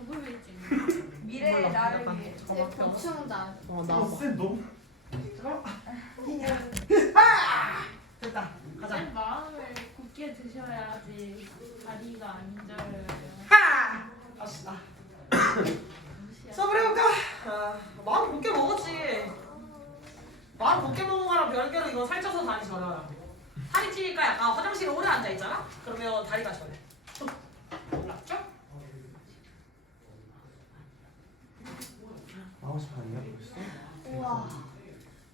누구를 찍는 미래의 나를 위해. 제 병충자. 나와봐. 쌤 너무. 됐다. 가자. 제 마음을 굳게 드셔야지 다리가 안 저려요. 하! 아시다. 수업을 해볼까? 마음 곱게 먹었지. 마음 곱게 먹은 거랑 별개로 이거 살쪄서 다리 저려요. 살이 찌니까 약간 화장실에 오래 앉아있잖아? 그러면 다리가 저려. 몰랐죠? 9시 반이야 벌써? 우와.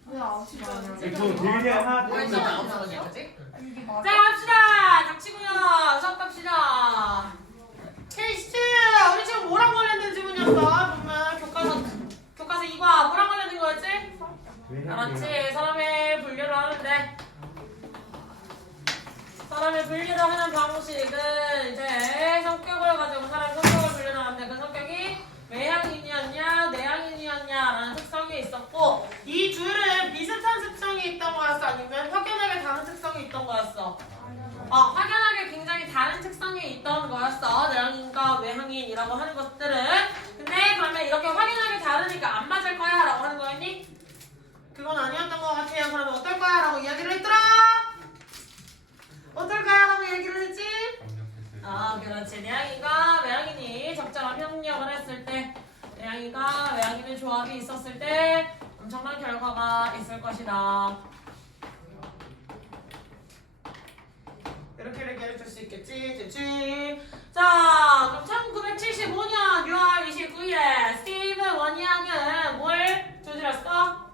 뭐야, 진짜. 저 되게 하나 뭐야, 더 진짜 아무 상관이지? 이게 맞아? 자, 갑시다! 닥치고요. 수업 갑시다. 케이스! 우리 지금 뭐랑 관련된 지문이었어? 보면 교과서 2과 뭐랑 관련된 거였지? 알았지? 사람의 분류를 하는데 사람의 분류를 하는 방식은 이제 성격을 가지고 사람의 성격을 분류를 하는데 그 성격이 외향인이었냐 내향인이었냐라는 특성이 있었고 이 둘은 비슷한 특성이 있던 거였어? 아니면 확연하게 다른 특성이 있던 거였어? 확연하게 굉장히 다른 특성이 있던 거였어. 내향인과 외향인이라고 하는 것들은. 근데 그러면 이렇게 확연하게 다르니까 안 맞을 거야 라고 하는 거였니? 그건 아니었던 것 같아요. 그러면 어떨 거야? 라고 이야기를 했더라. 어떨까요? 라고 얘기를 했지? 그렇지. 내향인과 외향인이 적절한 협력을 했을 때 내향인과 외향인의 조합이 있었을 때 엄청난 결과가 있을 것이다. 이렇게 얘기해 줄 수 있겠지? 됐지? 자, 그럼 1975년 6월 29일에 스티브 워니악은 뭘 두드렸어?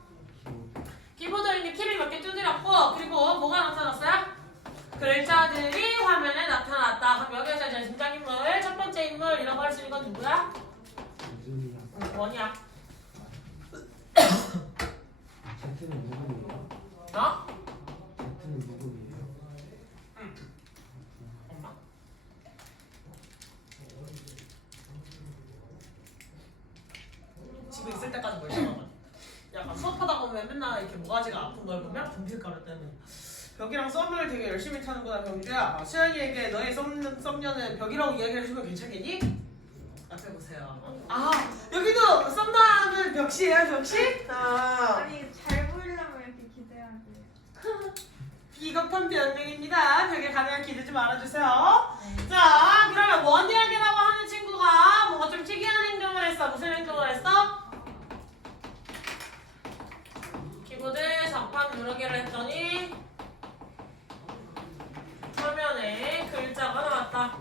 키보드에 키를 몇 개 두드렸고 그리고 뭐가 나타났어요? 글자들이 화면에 나타났다. 그럼 여기서 이제 등장인물 첫 번째 인물이라고 할 수 있는 건 누구야? 원이야. 제트는 누구예요? 어? 제트는 누구예요? 엄마. 집에 있을 때까지 멀쩡하거든. 약간 수업하다 보면 맨날 이렇게 모가지가 아픈 걸 보면 분필가루 때문에 벽이랑 썸을 되게 열심히 타는구나. 병주야, 수현이에게 너의 썸녀는 벽이라고 이야기를 해주면 괜찮겠니? 앞에 보세요. 여기도 썸남은 벽시예요, 벽시? 아니, 잘 보이려면 이렇게 기대야 돼. 비겁한 변명입니다. 벽에 가면 기대지 말아주세요. 자, 그러면 원이야기라고 하는 친구가 뭔가 좀 특이한 행동을 했어. 무슨 행동을 했어? 키보드 장판 누르기를 했더니 화면에 글자가 나왔다.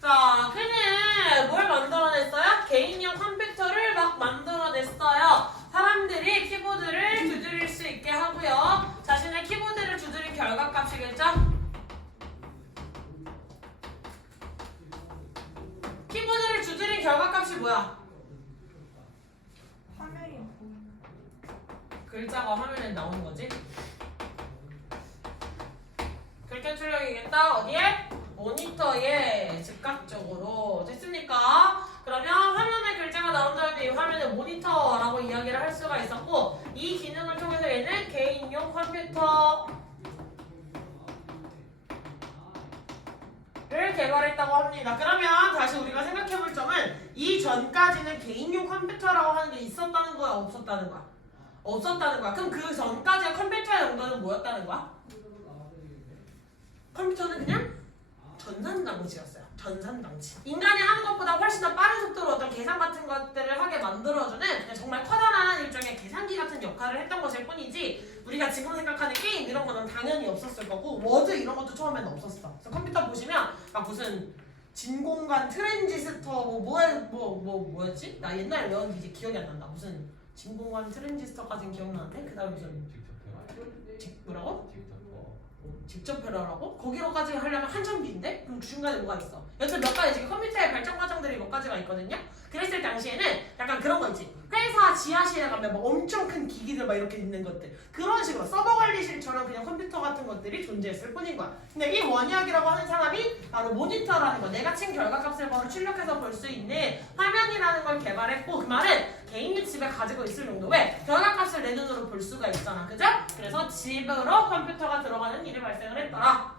자, 그는 뭘 만들어냈어요? 개인용 컴퓨터를 막 만들어냈어요. 사람들이 키보드를 두드릴 수 있게 하고요. 자신의 키보드를 두드린 결과값이겠죠? 키보드를 두드린 결과값이 뭐야? 화면이 보이는. 글자가 화면에 나오는 거지? 글자 출력이겠다. 어디에? 모니터에 즉각적으로 됐습니까? 그러면 화면에 글자가 나온 다음에 이 화면에 모니터라고 이야기를 할 수가 있었고 이 기능을 통해서 얘는 개인용 컴퓨터를 개발했다고 합니다. 그러면 다시 우리가 생각해볼 점은 이 전까지는 개인용 컴퓨터라고 하는 게 있었다는 거야? 없었다는 거야? 없었다는 거야. 그럼 그 전까지의 컴퓨터의 용도는 뭐였다는 거야? 컴퓨터는 그냥 전산장치였어요. 전산장치. 인간이 하는 것보다 훨씬 더 빠른 속도로 어떤 계산 같은 것들을 하게 만들어주는 그냥 정말 커다란 일종의 계산기 같은 역할을 했던 것일 뿐이지 우리가 지금 생각하는 게임 이런 거는 당연히 없었을 거고 워드 이런 것도 처음에는 없었어. 그래서 컴퓨터 보시면 막 무슨 진공관 트랜지스터 뭐였지? 나 옛날에 외웠는데 이제 기억이 안 난다. 무슨 진공관 트랜지스터까지는 기억나는데 그 다음에 무슨 뭐라고? 직접 해라라고? 거기로까지 하려면 한참 뒤인데? 그럼 그 중간에 뭐가 있어? 여튼 몇 가지 지금 컴퓨터의 발전 과정들이 몇 가지가 있거든요? 그랬을 당시에는 약간 그런 거 있지. 회사 지하실에 가면 막 엄청 큰 기기들 막 이렇게 있는 것들 그런 식으로 서버 관리실처럼 그냥 컴퓨터 같은 것들이 존재했을 뿐인 거야. 근데 이 원이학이라고 하는 사람이 바로 모니터라는 거 내가 친 결과값을 바로 출력해서 볼 수 있는 화면이라는 걸 개발했고 그 말은 개인이 집에 가지고 있을 정도의 결과값을 내 눈으로 볼 수가 있잖아. 그죠? 그래서 집으로 컴퓨터가 들어가는 일이 발생을 했더라.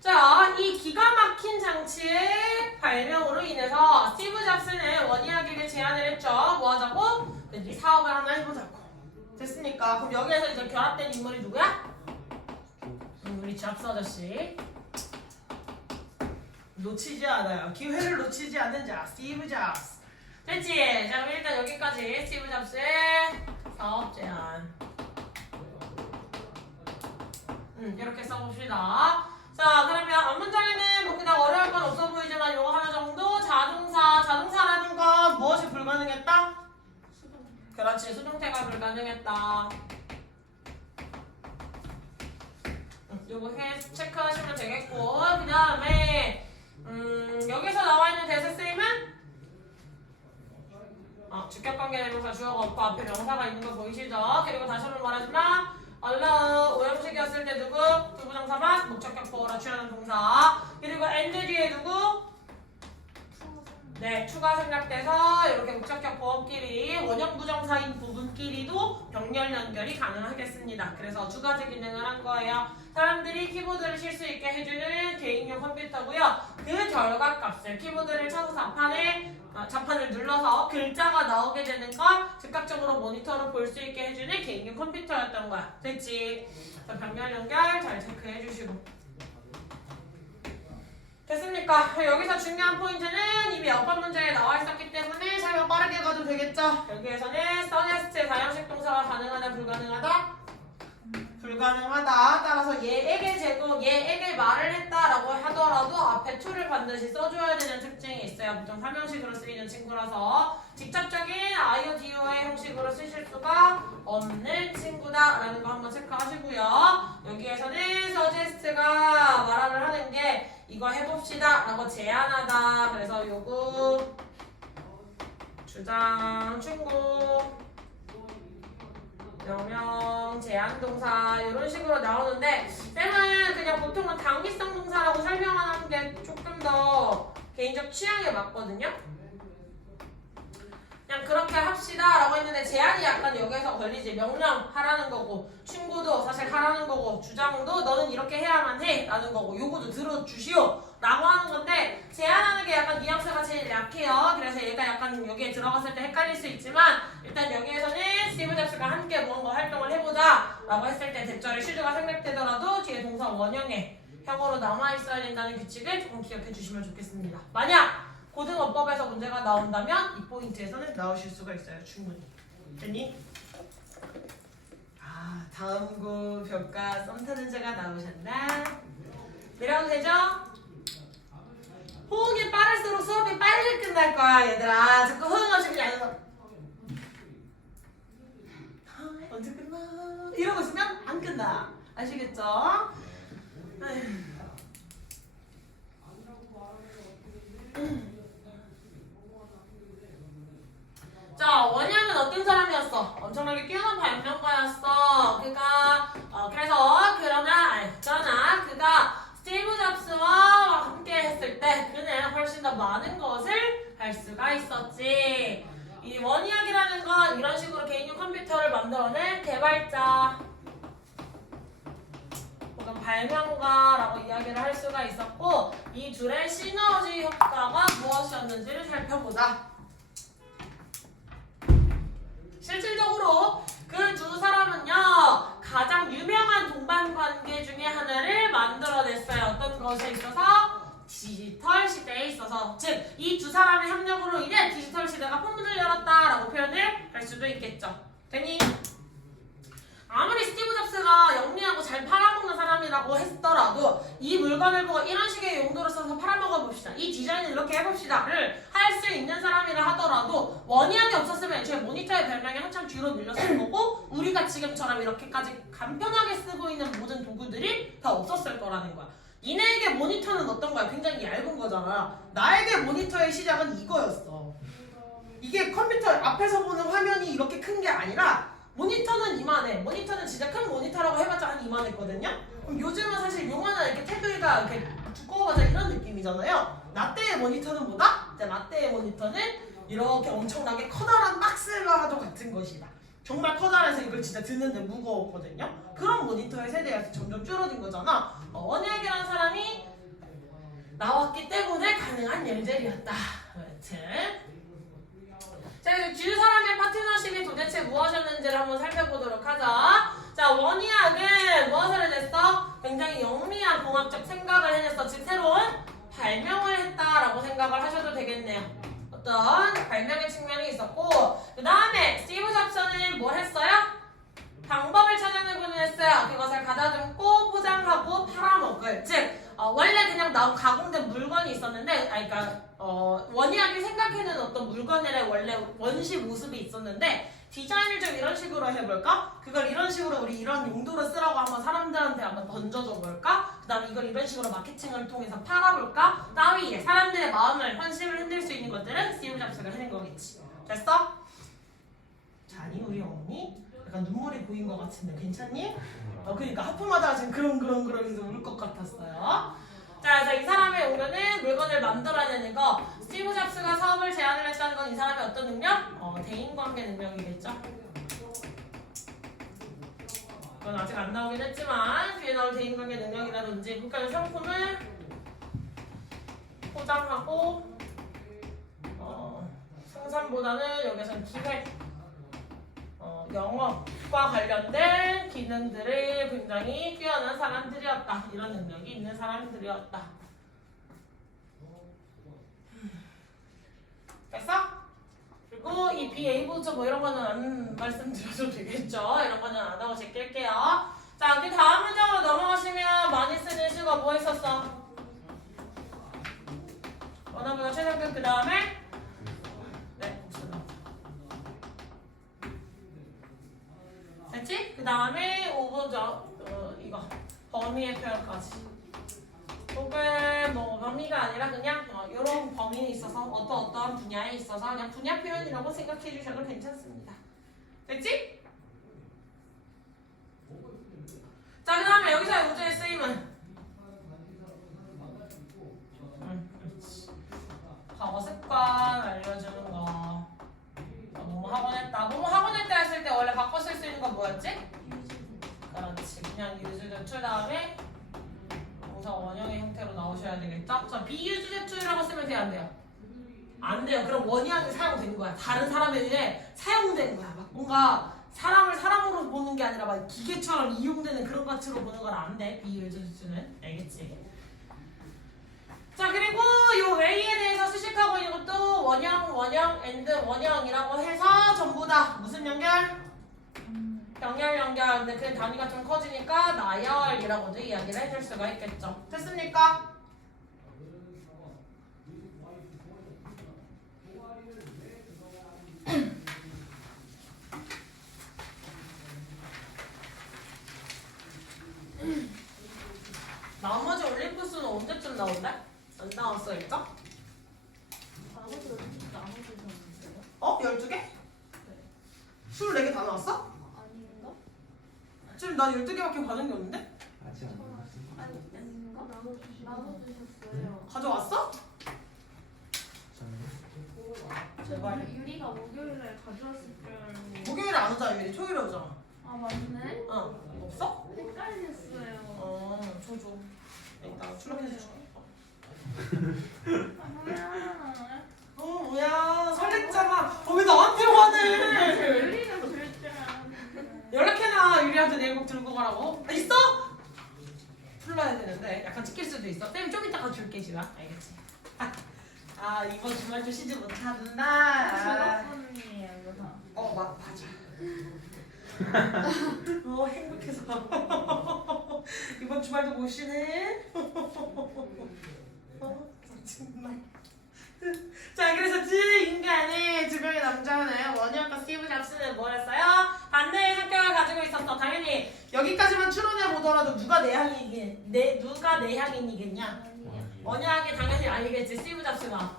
자, 이 기가 막힌 통신 장치의 발명으로 인해서 스티브 잡스는 원이야기를 제안을 했죠. 뭐 하자고? 이 사업을 하나 해보자고. 됐습니까? 그럼 여기에서 이제 결합된 인물이 누구야? 우리 잡스 아저씨. 놓치지 않아요. 기회를 놓치지 않는 자, 스티브 잡스. 됐지? 자, 그럼 일단 여기까지 스티브 잡스의 사업 제안. 이렇게 써봅시다. 자, 그러면 앞문장에는 뭐 그냥 어려울 건 없어 보이지만 이거 하나 정도. 자동사라는 건 무엇이 불가능했다? 그렇지, 수동태가 불가능했다. 요거 체크하시면 되겠고, 그 다음에 여기서 나와 있는 대세 쓰임은 직격관계대명사 주어가 없고 앞에 명사가 있는 거 보이시죠? 그리고 다시 한번 말하지만 allow 오형식이었을 때 누구? 부부정사만 목적격보어라 취하는 동사. 그리고 and 뒤에 누구? 네, 추가 생략돼서 이렇게 목적격보어끼리 원형 부정사인 부분끼리도 병렬 연결이 가능하겠습니다. 그래서 두 가지 기능을 한 거예요. 사람들이 키보드를 칠 수 있게 해주는 개인용 컴퓨터고요. 그 결과값을 키보드를 쳐서 자판을 눌러서 글자가 나오게 되는 걸 즉각적으로 모니터로 볼 수 있게 해주는 개인용 컴퓨터였던 거야. 됐지? 자, 병렬 연결 잘 체크해 주시고. 됐습니까? 여기서 중요한 포인트는 이미 옆번 문제에 나와 있었기 때문에 설명 빠르게 가도 되겠죠? 여기에서는 서제스트 사형식 동사가 가능하다, 불가능하다? 불가능하다. 따라서 얘에게 말을 했다라고 하더라도 앞에 to를 반드시 써줘야 되는 특징이 있어요. 보통 3형식으로 쓰이는 친구라서 직접적인 IODO의 형식으로 쓰실 수가 없는 친구다라는 거 한번 체크하시고요. 여기에서는 suggest가 말을 하는 게 이거 해봅시다 라고 제안하다. 그래서 요거 주장, 충고, 명령, 제안동사 이런 식으로 나오는데 쌤은 그냥 보통은 당위성 동사라고 설명하는 게 조금 더 개인적 취향에 맞거든요. 그냥 그렇게 합시다 라고 했는데 제안이 약간 여기에서 걸리지. 명령 하라는 거고 충고도 사실 하라는 거고 주장도 너는 이렇게 해야만 해 라는 거고 요구도 들어주시오 라고 하는 건데 제안하는 게 약간 뉘앙스가 제일 약해요. 그래서 얘가 약간 여기에 들어갔을 때 헷갈릴 수 있지만 일단 여기에서는 스티브 잡스가 함께 뭔가 활동을 해보자 라고 했을 때 대절에 슈즈가 생략되더라도 뒤에 동사 원형에 형어로 남아있어야 된다는 규칙을 조금 기억해 주시면 좋겠습니다. 만약 고등어법에서 문제가 나온다면 이 포인트에서는 나오실 수가 있어요. 충분히. 됐니? 다음 구 벽과 썸 타는 자가 나오셨나? 내려도 되죠? 호응이 빠를수록 수업이 빨리 끝날 거야 얘들아. 자꾸 호응 없이 그냥 앉아서 언제 끝나? 이러고 있으면 안 끝나. 아시겠죠? 자, 원양은 어떤 사람이었어? 엄청나게 뛰어난 발명가였어. 그러나 그가 스티브 잡스와 함께 했을 때 그는 훨씬 더 많은 것을 할 수가 있었지. 이 원이야기라는 건 이런 식으로 개인용 컴퓨터를 만들어낸 개발자 혹은 발명가라고 이야기를 할 수가 있었고 이 둘의 시너지 효과가 무엇이었는지를 살펴보자. 실질적으로 그 두 사람은요 가장 유명한 동반 관계 중에 하나를 만들어냈어요. 어떤 것에 있어서? 디지털 시대에 있어서. 즉 이 두 사람의 협력으로 인해 디지털 시대가 포문을 열었다라고 표현을 할 수도 있겠죠. 되니? 아무리 스티브 잡스가 영리하고 잘 팔아먹는 사람이라고 했더라도 이 물건을 보고 이런 식의 용도로 써서 팔아먹어 봅시다. 이 디자인을 이렇게 해봅시다를 할 수 있는 사람이라 하더라도 원이야기 없었으면 애초에 모니터의 별명이 한참 뒤로 밀렸을 거고 우리가 지금처럼 이렇게까지 간편하게 쓰고 있는 모든 도구들이 다 없었을 거라는 거야. 니네에게 모니터는 어떤 거야? 굉장히 얇은 거잖아. 나에게 모니터의 시작은 이거였어. 이게 컴퓨터 앞에서 보는 화면이 이렇게 큰 게 아니라 모니터는 이만해. 모니터는 진짜 큰 모니터라고 해봤자 한 이만했거든요. 그럼 요즘은 사실 요만한 이렇게 테두리가 이렇게 두꺼워서 이런 느낌이잖아요. 나 때의 모니터는 뭐다? 나 때의 모니터는 이렇게 엄청나게 커다란 박스와도 같은 것이다. 정말 커다래서 이걸 진짜 드는데 무거웠거든요. 그런 모니터의 세대가 점점 줄어든 거잖아. 원이야기라는 사람이 나왔기 때문에 가능한 일들이었다. 여튼 자, 이제 두 사람의 파트너십이 도대체 무엇이었는지를 한번 살펴보도록 하자. 자, 원희학은 무엇을 해냈어? 굉장히 영리한 공학적 생각을 해냈어. 즉 새로운 발명을 했다라고 생각을 하셔도 되겠네요. 어떤 발명의 측면이 있었고, 그 다음에 스티브 잡스는 뭘 했어요? 방법을 찾아내고는 했어요. 그것을 가다듬고 포장하고 팔아먹을. 즉 원래 그냥 나온 가공된 물건이 있었는데, 그러니까 원희학이 생각해낸 어떤 물건의 원래 원시 모습이 있었는데 디자인을 좀 이런 식으로 해볼까? 그걸 이런 식으로 우리 이런 용도로 쓰라고 한번 사람들한테 한번 던져줘 볼까? 그 다음에 이걸 이런 식으로 마케팅을 통해서 팔아볼까? 따위에 사람들의 마음을 환심을 흔들 수 있는 것들은 스티브 잡스가 해낸 거겠지. 됐어? 자니 우리 언니? 약간 눈물이 보인 것 같은데 괜찮니? 그러니까 하품하다가 지금 그러면서 울 것 같았어요. 자, 그래서 이 사람의 용도는 물건을 만들어내는 거. 스티브 잡스가 사업을 제안을 했다는 건 이 사람의 어떤 능력? 대인관계 능력이겠죠. 그건 아직 안 나오긴 했지만 뒤에 나올 대인관계 능력이라든지, 그러니까 이 상품을 포장하고 생산보다는 여기서는 기획, 영업과 관련된 기능들을 굉장히 뛰어난 사람들이었다. 이런 능력이 있는 사람들이었다. 됐어? 그리고 이 be able to 뭐 이런 거는 안 말씀드려도 되겠죠? 이런 거는 안 하고 제낄게요. 자, 그 다음 문장으로 넘어가시면 많이 쓰는 수가 뭐 있었어? 원어보다 최상급 그 다음에 됐지? 그 다음에 이거 범위의 표현까지. 혹은 뭐 범위가 아니라 그냥 이런 범위에 있어서 어떠한 분야에 있어서 그냥 분야 표현이라고 생각해 주셔도 괜찮습니다. 됐지? 자, 그 다음에 여기서 우주의 쓰임은 과거 습관 알려주는 거. 뭐뭐 하곤 했다. 뭐뭐 하곤 했다 했을 때 원래 바꿔 쓸 수 있는 건 뭐였지? 그렇지. 그냥 유즈드 투 다음에 동사 원형의 형태로 나오셔야 되겠죠? 자, 비유즈드 투라고 쓰면 돼요, 안 돼요? 안 돼요. 그럼 원형이 사용된 거야. 다른 사람에 대해 사용된 거야. 막 뭔가 사람을 사람으로 보는 게 아니라 막 기계처럼 이용되는 그런 가치로 보는 건 안 돼. 비유즈드 투는. 알겠지? 자, 그리고 요 웨이에 대해서 수식하고 있는 것도 원형, 앤드 원형이라고 해서 전부 다 무슨 연결? 연결. 근데 그 단위가 좀 커지니까 나열이라고도 이야기를 해줄 수가 있겠죠. 됐습니까? 나머지 올림푸스는 언제쯤 나온대? 안 나왔어 일단? 나눠주셨는데요? 12개? 24개 다 나왔어? 아닌가? 지금 난 12개밖에 받은 게 없는데? 아직 안 나왔어. 아닌가? 나눠주셨어요. 가져왔어? 제발. 유리가 목요일에 가져왔을 줄 알고. 목요일에 안 오잖아. 유리 토요일에 오잖아. 아, 맞네? 없어? 헷갈렸어요. 줘. 이따 출력해줘. 아, 뭐야. 뭐야. 설렜잖아. 왜 나한테 화내? 유리가 그럴 줄 알았는데. 연락해놔. 유리한테 내일 꼭 들고 가라고. 있어? 풀러야 되는데 약간 찍힐 수도 있어. 쌤 좀 이따가 줄게 지금. 알겠지? 이번 주말도 쉬지 못한다. 졸업분이에요, 이거. 맞아. 행복해서. 이번 주말도 못 쉬네. 정말. 자, 그래서 인간의 두 명의 남자는 원희학과 스티브 잡스는 뭘 했어요? 반대의 성격을 가지고 있었어. 당연히 여기까지만 추론해 보더라도 누가 내향인이겠냐? 원희학이 당연히 알겠지. 스티브 잡스가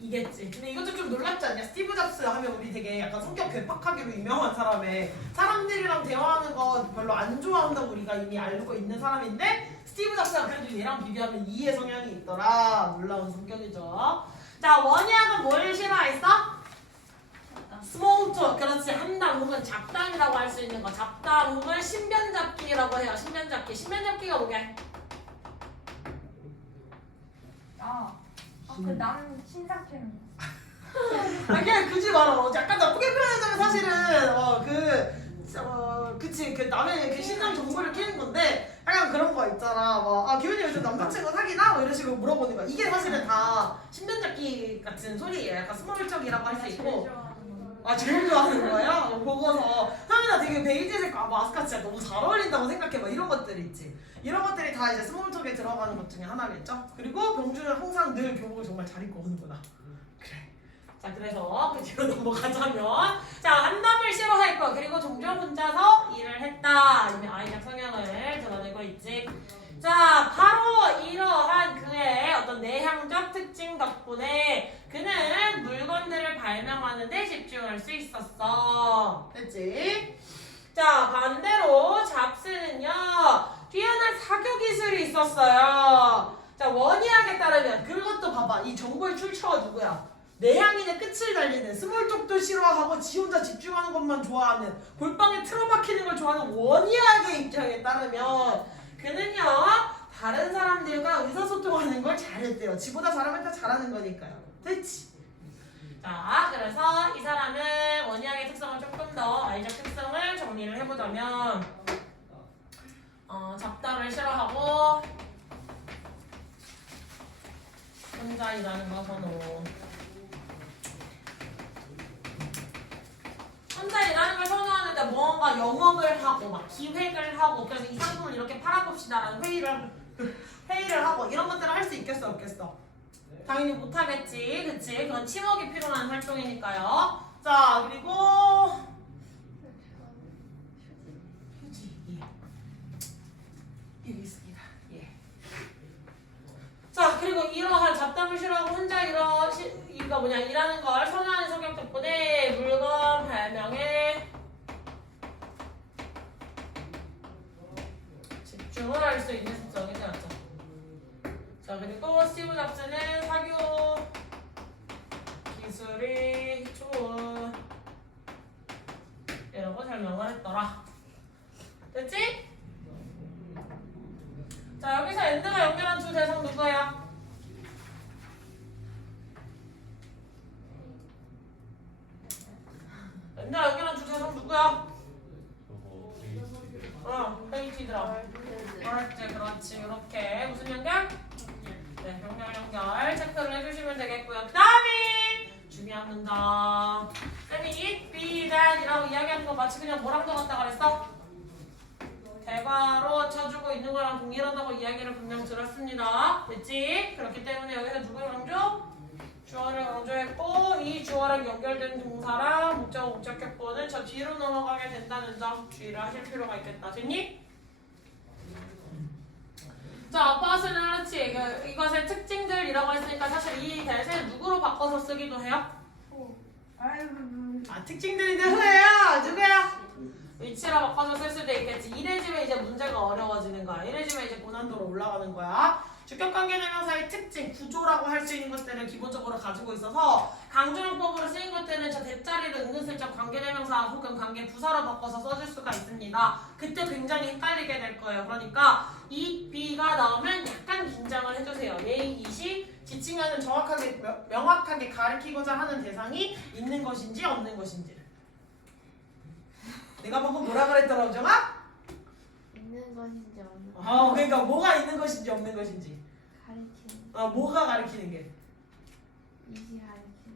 이겠지. 근데 이것도 좀 놀랍지 않냐? 스티브 잡스 하면 우리 되게 약간 성격 괴팍하기로 유명한 사람에 사람들이랑 대화하는 거 별로 안 좋아한다고 우리가 이미 알고 있는 사람인데 스티브 잡스가 그래도 얘랑 비교하면 이의 성향이 있더라. 놀라운 성격이죠. 자, 원희학은 뭘 싫어했어? 스몰 톡. 그렇지. 함담 혹은 잡담이라고 할 수 있는 거. 잡담 혹은 신변잡기라고 해요. 신변잡기가 뭐게? 그 나는 신상 캐는 아, 그냥 굳이 말어. 약간 나쁘게 표현하자면 사실은 그치 그 남의 그 신상 정보를 끼는 건데 약간 그런 거 있잖아. 기훈이 요즘 남자친구 사귀나? 뭐 이런 식으로 물어보는 거야. 이게 사실은 다 신변잡기 같은 소리예요. 약간 스몰톡이라고 할 수 있고. 제일 좋아하는 거예요? 보고서 현민아 되게 베이지색 마스카 진짜 너무 잘 어울린다고 생각해. 막 이런 것들이 있지. 이런 것들이 다 이제 스몰톡에 들어가는 것 중에 하나겠죠. 그리고 병준은 항상 늘 교복을 정말 잘 입고 오는구나. 그래. 자, 그래서 그 뒤로 넘어가자면 한담을 싫어했고 그리고 종종 혼자서 일을 했다. 이미 아이작 성향을 드러내고 있지. 자, 바로 이러한 그의 어떤 내향적 특징 덕분에 그는 물건들을 발명하는 데 집중할 수 있었어. 됐지? 자, 반대로 잡스는요 뛰어난 사교 기술이 있었어요. 자, 원희학에 따르면 그것도 봐봐. 이 정보의 출처가 누구야? 내향인의 끝을 달리는 스몰톡도 싫어하고 지 혼자 집중하는 것만 좋아하는 골방에 틀어박히는 걸 좋아하는 원희학의 입장에 따르면 그는요 다른 사람들과 의사소통하는 걸 잘했대요. 지보다 잘하면 다 잘하는 거니까요. 됐지? 자, 그래서 이 사람은 원희학의 특성을 조금 더 아이작 특성을 정리를 해보자면 잡담을 싫어하고 혼자 일하는 거 선호. 혼자 일하는 걸 선호하는데 뭔가 영업을 하고 막 기획을 하고 그래서 이 상품을 이렇게 팔아봅시다라는 회의를 하고 이런 것들을 할 수 있겠어 없겠어? 당연히 못하겠지. 그치? 그건 팀워크가 필요한 활동이니까요. 자, 그리고 휴지. 여기 있습니다. 예. 자, 그리고 이러한 잡담을 싫어하고 혼자 일하는 걸 선호하는 성격 덕분에 물건 발명에 집중을 할 수 있는 특성이 되었죠. 자, 그리고 스티브 잡스는 사교 기술이 좋은 이라고 설명을 했더라. 됐지? 자, 여기서 엔드가 연결한 두 대상 누구야? 엔드가 연결한 두 대상 누구야? 페이지들아. 그렇지. 이렇게 무슨 연결? 네, 연결 체크를 해주시면 되겠고요. 그 다음에 중요한 문장. 쌤이 it, be, that 이라고 이야기하는 거 마치 그냥 뭐랑 적었다 그랬어? 대괄호 쳐주고 있는 거랑 동일하다고 이야기를 분명 들었습니다. 됐지? 그렇기 때문에 여기서 누구를 강조? 주어를 강조했고 이 주어랑 연결된 동사랑 목적어 목적격보는 저 뒤로 넘어가게 된다는 점 주의를 하실 필요가 있겠다. 됐니? 자, 퍼스널리티 이것의 특징들이라고 했으니까 사실 이 대세를 누구로 바꿔서 쓰기도 해요? 특징들인데 후예요. 누구야? 위치로 바꿔서 쓸 수도 있겠지. 이래지면 이제 문제가 어려워지는 거야. 이래지면 이제 고난도로 올라가는 거야. 주격관계대명사의 특징, 구조라고 할 수 있는 것들을 기본적으로 가지고 있어서 강조용법으로 쓰인 것들은 저 대자리를 은근슬쩍 관계대명사 혹은 관계부사로 바꿔서 써줄 수가 있습니다. 그때 굉장히 헷갈리게 될 거예요. 그러니까 이 B가 나오면 약간 긴장을 해주세요. 예의이시 지칭하는 정확하게 명확하게 가리키고자 하는 대상이 있는 것인지 없는 것인지를. 내가 방금 뭐라 그랬더라, 우정아? 있는 것인지 없는 그러니까 뭐가 있는 것인지 없는 것인지. 가리키는 뭐가 가리키는 게? 이시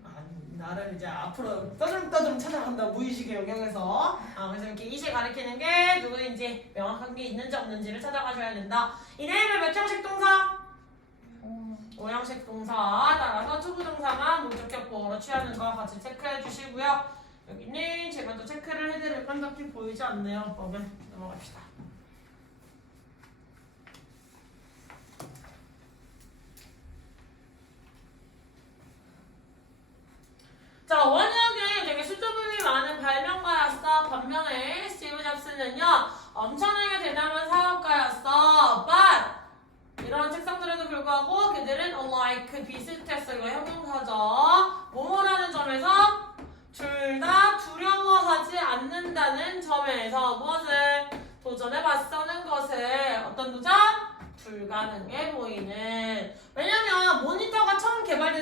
가리키는 나를 이제 앞으로 떠들떠들 찾아간다. 무의식의 영역에서. 그래서 이렇게 이시 가리키는 게 누구인지 명확한 게 있는지 없는지를 찾아가셔야 된다. 이 내용을 몇 형식 동사? 5형식 동사. 따라서 투부정사만 목적격보로 취하는 거 같이 체크해 주시고요. 여기는 제가 또 체크를 해드릴 건 딱히 보이지 않네요. 법에 넘어갑시다. 자, 원혁이 되게 수줍음이 많은 발명가였어. 반면에 스티브 잡스는요 엄청나게 대단한 사업가였어. But 이런 특성들에도 불구하고 그들은 alike 비슷했어. 이거 형용사죠. 뭐뭐라는 점에서 둘 다 두려워하지 않는다는 점에서 무엇을 도전에 맞서는 것을 어떤 도전? 불가능해 보이는. 왜냐면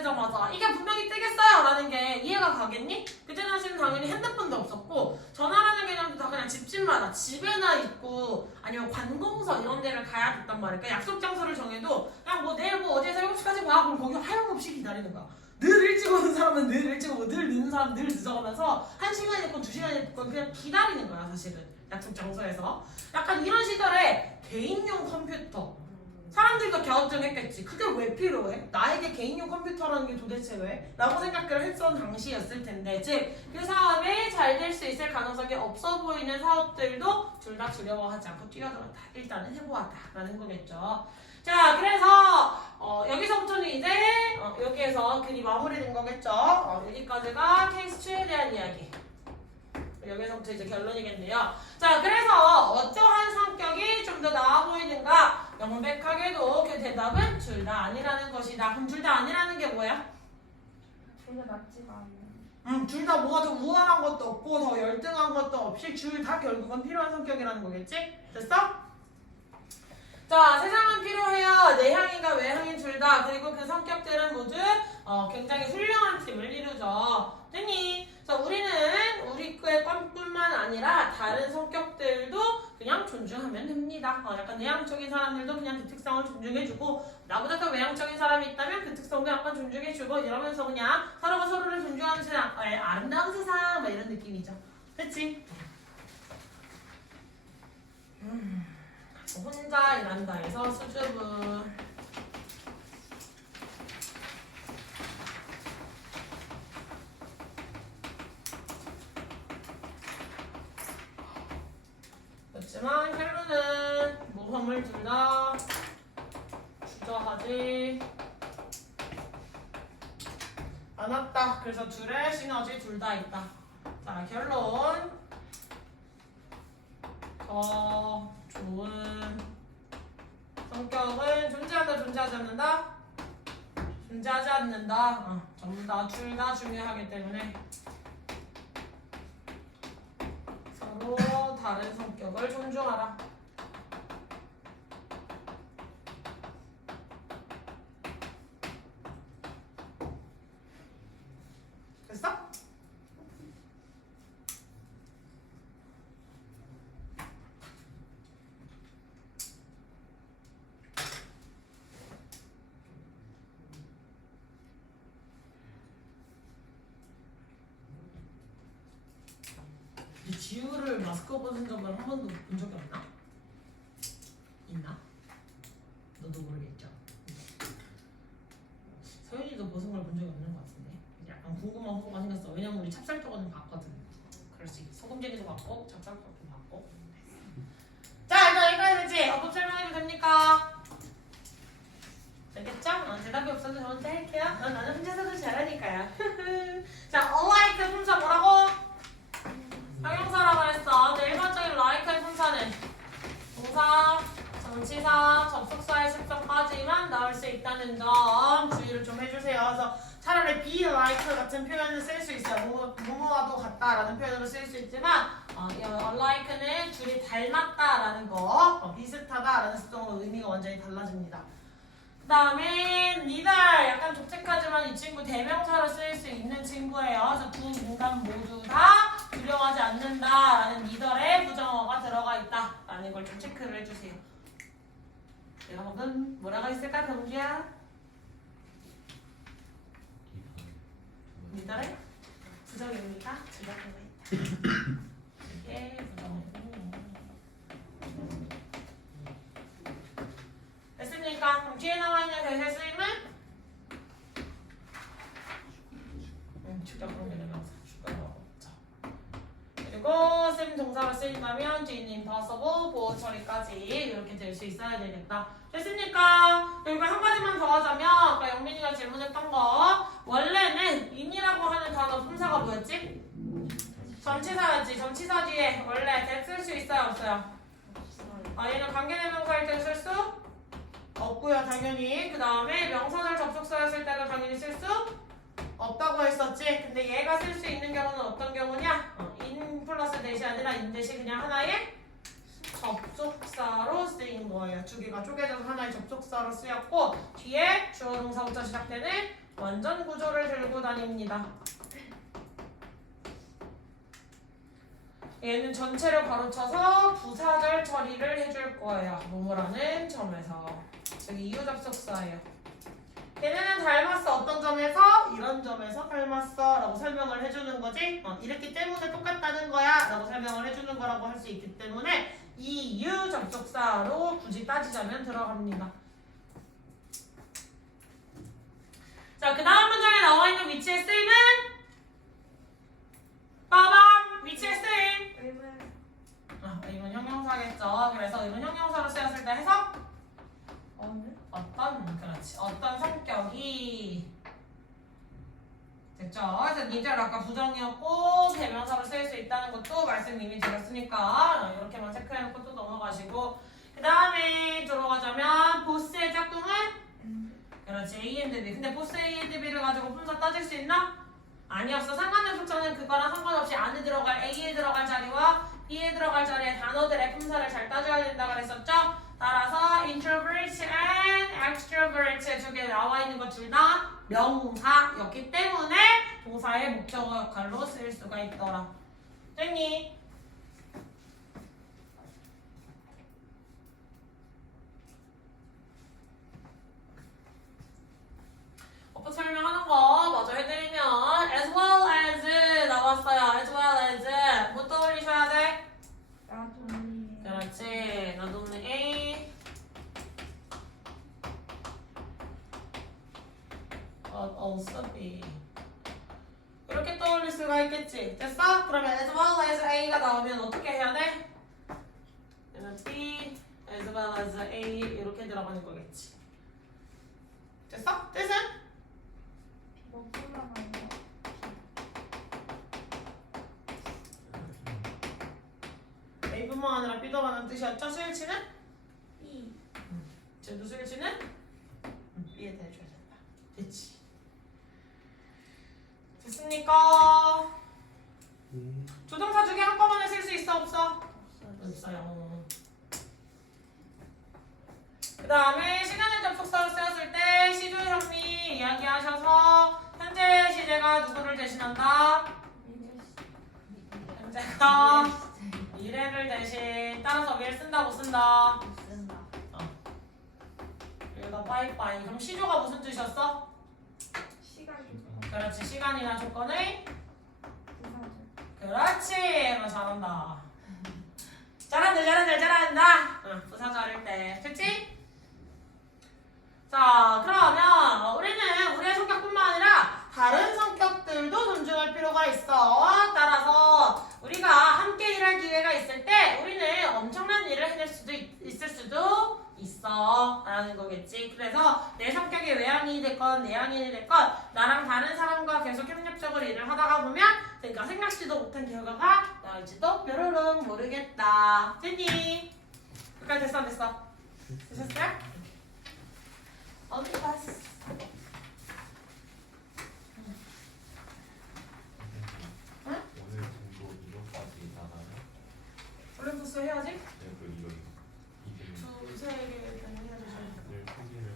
뜨자마자 이게 분명히 뜨겠어요 라는 게 이해가 가겠니? 그때 당시에는 당연히 핸드폰도 없었고 전화라는 개념도 다 그냥 집집마다 집에나 있고 아니면 관공서 이런 데를 가야 됐단 말이야. 그러니까 약속 장소를 정해도 그냥 뭐 내일 뭐 어디에서 7시까지 봐. 그럼 거기 하염없이 기다리는 거야. 늘 일찍 오는 사람은 늘 일찍 오고 늘 늦는 사람은 늘 늦어가면서 1시간 있건 2시간 있건 그냥 기다리는 거야 사실은 약속 장소에서. 약간 이런 시절에 개인용 컴퓨터 사람들도 갸우뚱했겠지. 그게 왜 필요해? 나에게 개인용 컴퓨터라는 게 도대체 왜? 라고 생각을 했던 당시였을 텐데 즉 그 사업이 잘 될 수 있을 가능성이 없어 보이는 사업들도 둘 다 두려워하지 않고 뛰어들었다. 일단은 해보았다 라는 거겠죠. 자 그래서 여기서부터는 이제 여기에서 글이 마무리된 거겠죠. 여기까지가 케이스 2에 대한 이야기. 여기서부터 이제 결론이겠네요. 자 그래서 어떠한 성격이 좀 더 나아 보이는가? 명백하게도 그 대답은 둘 다 아니라는 것이다. 그럼 둘 다 아니라는 게 뭐야? 둘 다 낫지가 않아요. 둘 다 뭐가 더 우월한 것도 없고 더 열등한 것도 없이 둘 다 결국은 필요한 성격이라는 거겠지? 됐어? 자, 세상은 필요해요. 내향인과 외향인 둘 다. 그리고 그 성격들은 모두 굉장히 훌륭한 팀을 이루죠. 됐니? 그래서 우리는 우리 의 것뿐만 아니라 다른 성격들도 그냥 존중하면 됩니다. 약간 내향적인 사람들도 그냥 그 특성을 존중해주고 나보다 더 외향적인 사람이 있다면 그 특성도 약간 존중해주고 이러면서 그냥 서로가 서로를 존중하는 세상, 아름다운 세상 막 이런 느낌이죠. 그치? 혼자 일한다 해서 수줍음 그렇지만 결론은 모험을 둘 다 주저하지 않았다. 그래서 둘의 시너지 둘 다 있다. 자 결론 더 좋은 성격은 존재한다 존재하지 않는다? 존재하지 않는다. 전부 다 둘 다 중요하기 때문에 서로 다른 성격을 존중하라. 됐어? 지우를 마스크 벗은 점을 한 번도 본 적이 없나? 있나? 너도 모르겠죠? 서윤이도 벗은 걸 본 적이 없는 것 같은데 약간 궁금한 호가 생겼어. 왜냐면 우리 찹쌀떡은 봤거든. 그럴 수 있어. 소금쟁이도 봤고 찹쌀떡도 봤고. 자 일단 여기까지 됐지? 어법 설명해도 됩니까? 알겠죠? 대답이 없어도 저한테 할게요. 나는 혼자서도 잘하니까요. 자 alike 품사 뭐라고? 형용사라고 했어. 근데 일반적인 like의 품사는 동사, 전치사, 접속사의 실정까지만 나올 수 있다는 점 주의를 좀 해주세요. 그래서 차라리 be like 같은 표현을 쓸 수 있어요. 뭐뭐와도 같다라는 표현으로 쓸 수 있지만 like는 둘이 닮았다라는 거, 비슷하다라는 수동으로 의미가 완전히 달라집니다. 그 다음에 neither 약간 독특하지만 이 친구 대명사로 쓰일 수 있는 친구예요. 그래서 두 인간 모두 다 두려워하지 않는다라는 neither에 부정어가 들어가 있다라는 걸 좀 체크를 해주세요. 내가 방금 뭐라고 했을까 병주야? neither에 부정입니까? 부정어가 있다. 이게 부정어고. 됐습니까? 그럼 뒤에 나와있는 대세 쓰임은? 주격 관계대명사 주격하고 있죠. 그리고 쌤 동사로 쓰인다면 뒤에는 impossible, 보호 처리까지 이렇게 될 수 있어야 되겠다. 됐습니까? 그리고 한 가지만 더 하자면 아까 영민이가 질문했던 거 원래는 in이라고 하는 단어 품사가 뭐였지? 전치사였지. 전치사 뒤에 원래 that 쓸 수 있어요? 없어요? 얘는 관계대명사일 때 쓸 수? 없고요 당연히. 그 다음에 명사절 접속사였을 때도 당연히 쓸 수 없다고 했었지. 근데 얘가 쓸 수 있는 경우는 어떤 경우냐? in 플러스 대시 아니라 in 대시 그냥 하나의 접속사로 쓰인 거예요. 두 개가 쪼개져서 하나의 접속사로 쓰였고 뒤에 주어 동사부터 시작되는 완전 구조를 들고 다닙니다. 얘는 전체를 가로쳐서 부사절 처리를 해줄 거예요. 뭐뭐라는 점에서. 저기 이유 접속사예요. 얘네는 닮았어. 어떤 점에서? 이런 점에서 닮았어 라고 설명을 해주는 거지. 이랬기 때문에 똑같다는 거야 라고 설명을 해주는 거라고 할 수 있기 때문에 이유 접속사로 굳이 따지자면 들어갑니다. 자, 그 다음 문장에 나와 있는 위치의 쓰임은? 빠밤! 위치의 쓰임! 의문. 의문 형용사겠죠. 그래서 의문 형용사로 쓰였을 때 해석? 그렇지. 어떤 성격이 됐죠. 그래서 니들 아까 부정이었고 대명사로 쓰일 수 있다는 것도 말씀 이미 드렸으니까 이렇게만 체크해놓고 또 넘어가시고 그 다음에 들어가자면 보스의 짝꿍은? 그렇지. A and B. 근데 보스 A and B를 가지고 품사 따질 수 있나? 아니 없어. 상관의 부처는 그거랑 상관없이 안에 들어갈 A에 들어갈 자리와 B에 들어갈 자리에 단어들의 품사를 잘 따줘야 된다고 그랬었죠? 따라서 introvert and extrovert 두 개 나와 있는 것 둘 다 명사였기 때문에 동사의 목적어 역할로 쓰일 수가 있더라. 됐니? 오빠 설명하는 거 마저 해드리면 as well as 나왔어요. as well as 뭐 떠올리셔야 돼? 나중에. 그렇지. not only A but also B 이렇게 떠올릴 수가 있겠지. 됐어? 그러면 as well as A가 나오면 어떻게 해야 돼? 얘는 B as well as A 이렇게 들어가는 거겠지. 됐어? 뜻은? 뭐 올라가는 거. A뿐만 아니라 B도 가는 뜻이었죠? 수일치는? B. 쟤도 수일치는? B에 대해줘야 된다. 됐지. 됐습니까? 네. 조동사 중에 한꺼번에 쓸 수 있어 없어? 없어요. 그 다음에 시간의 접속사로 쓰였을 때 시조 형이 이야기하셔서 현재 시제가 누구를 대신한다? 현재가 미래를 대신 따라서 위를 쓴다 못 쓴다? 쓴다. 여기다 빠이빠이. 그럼 시조가 무슨 뜻이었어? 시간이. 그렇지. 시간이나 조건의 부사절. 그렇지. 너 잘한다. 잘한다. 응, 부사절일 때. 됐지? 자, 그러면 우리는 우리의 성격뿐만 아니라 다른 성격들도 존중할 필요가 있어. 따라서 우리가 함께 일할 기회가 있을 때 우리는 엄청난 일을 해낼 수도 있을 수도 있어 라는 거겠지. 그래서 내 성격이 외향인이 됐건 내향인이 됐건 나랑 다른 사람과 계속 협력적으로 일을 하다가 보면 그러니까 생각지도 못한 결과가 나올지도 뾰로롱 모르겠다. 됐니? 여기까지 됐어? 되셨어요? 어디 갔어? 오늘 정도 이거까지 나가요? 블랙부스 해야지? 네, 이거 이게 두세 개 일단 해야 되죠. 늘 포기를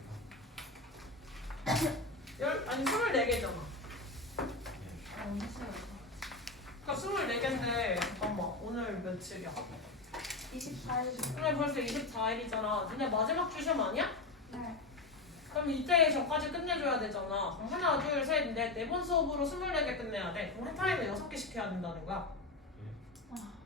아니 24개잖아. 하고 그러니까 24개인데 잠깐만 오늘 며칠이야? 24일. 그래 벌써 24일이잖아. 근데 마지막 주 시험 아니야? 네. 그럼 이때 저까지 끝내줘야 되잖아. 그럼 하나 둘셋넷 4번 수업으로 24개 끝내야 돼. 그럼 한 타임에 6개씩 해야 된다는 거야.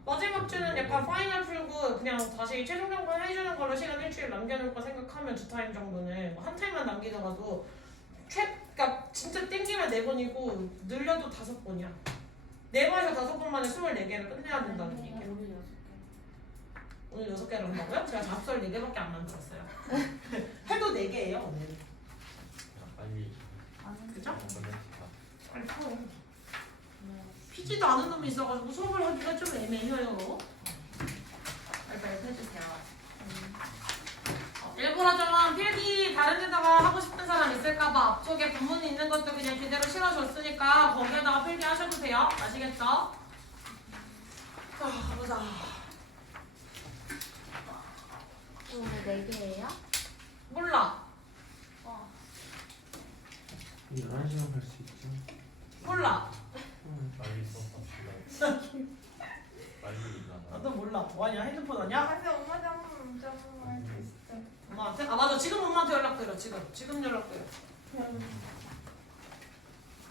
마지막 주는 약간 파이널 풀고 그냥 다시 최종 점검 해주는 걸로 시간 일주일 남겨놓을 거 생각하면 2타임 정도는 한 타임만 남기더라도 그러니까 진짜 땡기면 4번이고 늘려도 5번이야. 4번에서 5번 만에 24개를 끝내야 된다는 얘기. 오늘 6개를 한다고요? 제가 잡설 4개밖에 안 만들었어요. 해도 4개예요 오늘. 빨리 그죠? 보내주세요. 빨리 풀어. 피지도 않은 놈이 있어가지고 수업을 하기가 좀 애매해요. 빨리 해주세요. 일부러 좀 필기 다른 데다가 하고 싶은 사람 있을까봐 앞쪽에 본문이 있는 것도 그냥 그대로 실어줬으니까 거기에다가 필기 하셔도 돼요. 아시겠죠? 자, 가보자. 오늘 4개예요? 몰라. 11시간 갈 수 있죠. 몰라. 빨리 써봅시다. 빨리 일어나. 나도 몰라. 뭐하냐? 핸드폰 하냐? 근데 엄마한테 한 번만 문자 한번 할수 있어. 엄마한테? 아 맞아. 지금 엄마한테 연락드려. 지금 연락드려.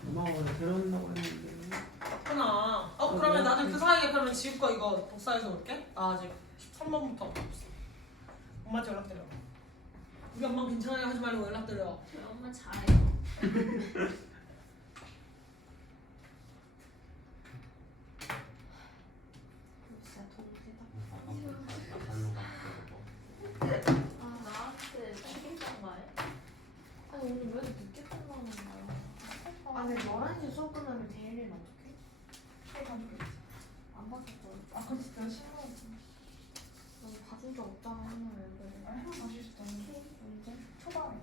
엄마가 원래 데려온다고 했는데. 그렇구나. 그러면 나는 그 사이에 그러면 지우 거 이거 복사해서 올게. 나 아직 13번부터 없어. 엄마한테 연락드려. 우리 엄마 괜찮아요 하지 말고 연락드려. 저희 엄마 잘해요. 진짜 동시다. 발로 갔고. 아 나한테 책임져봐요. 아니 오늘 왜 이렇게 늦게 끝나는 거야? 아 근데 11시 수업 끝나면 대일이는 어떡해? 안 봤을 거야. 아 그건 진짜 신기하지. 너 봐준 적 없잖아 하면 왜 그래? 아 한번 다시 했더니 언제? 초반에.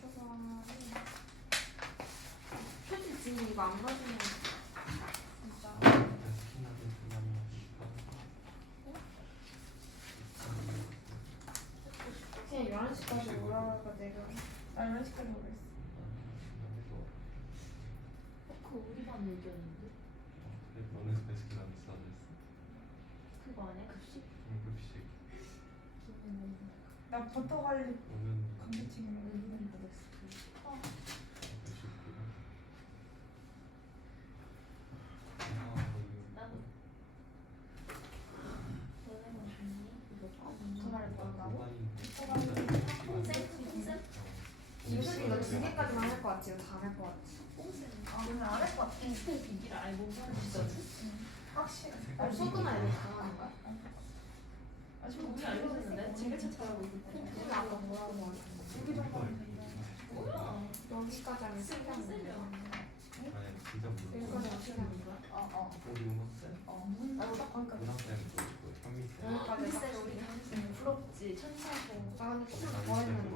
초반에 표지 지금 이거 안 봐주면 진짜 스킨하고 그냥 그냥 11시까지 오라고 내가 나 이런 식까지 모르겠어. 그 우리 반 얘기였는데. 너는 스킨하고 있어. 그거 아니야? 급식? 급식. 나 버터 갈릭 오는 감자튀김 의문이 받았어. 급식. 나도. 너네가 좋니? 이거 전화를 받았다고? 쌤? 이슬이 이거 2개까지만 할 거 같지? 이거 다 할 거 같지? 아 오늘 안 할 것 같아. 이길 알고 진짜. 확실해. 아 수업 끝나야 돼? 다 하는 거야? 아직 우리 알고 있는데 제가 잘하고 있는데. 우리 아까 뭐라고 하는데? 여기 정도는 된다. 뭐야? 여기까지 하면 신경 쓰려 아니 진짜 모르겠어. 여기까지 하면 신경 쓰려 우리 음악쌤? 아 딱 거기까지. 문학쌤 또 현미쌤. 여기까지 쌤 우리 당신 부럽지 천사고. 나 근데 수업 더 했는데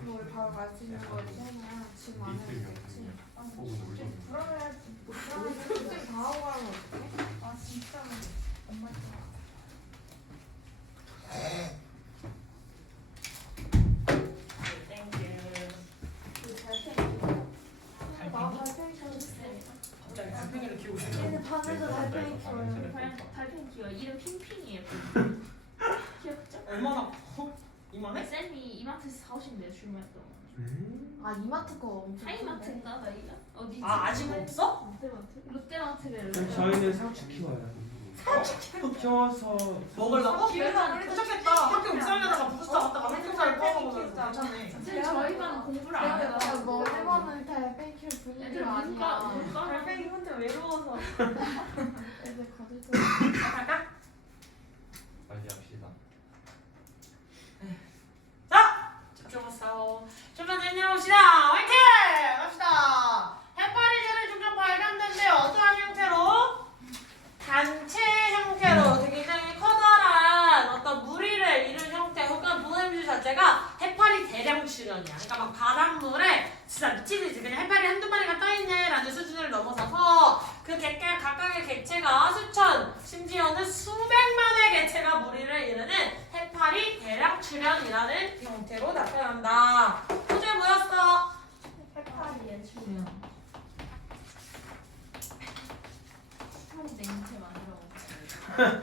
그럼 우리 바로 갈 수 있는 거지 하면 지금 안 해도 되겠지? 혹은 울고 불안해야지. 그럼 쌤 다 하고 가면 어떡해? 아 진짜 엄마 갑자기 달팽이를 키우고 싶어. 얘네 반에서 달팽이 키워요 달팽이 귀여워. 이름 핑핑이에요. 귀엽죠? 얼마나 커? 이만해? 쌤이 이마트에서 사오신대요 주말 동안. 아 이마트 거 엄청 하이마트인가 나이가? 어디지? 아직 없어? 롯데마트? 롯데마트를 저희는 상추 키워요. 키워서 먹으려고? 기회가 괜찮겠다. 학교 옥상에다가 부스터 갖다가 삼겹살 구워 먹으면 괜찮네. 쌤 저희 반은 공부를 안 해가지고 너 해보는 달팽이 키울 애들 분위기가 아니야 문과 달팽이 혼자 외로워서. 애들 가족들 갈까? 빨리 합시다. 자! 집중하세요. 좀만 내려옵시다. 화이팅! 갑시다. 해파리들은 종종 발견된대요. 어떠한 형태로? 단체 형태로 되게 굉장히 커다란 어떤 무리를 이룬 형태 혹은 모양새 자체가 해파리 대량 출현이야. 그러니까 막 바닷물에 진짜 미치듯이 그냥 해파리 한두 마리가 떠있네 라는 수준을 넘어서서 그 각각의 객체가 수천 심지어는 수백만의 객체가 무리를 이루는 해파리 대량 출현이라는 형태로 나타난다. 소재 뭐였어? 해파리의 출현. 해파리 냉채 만들어 먹자.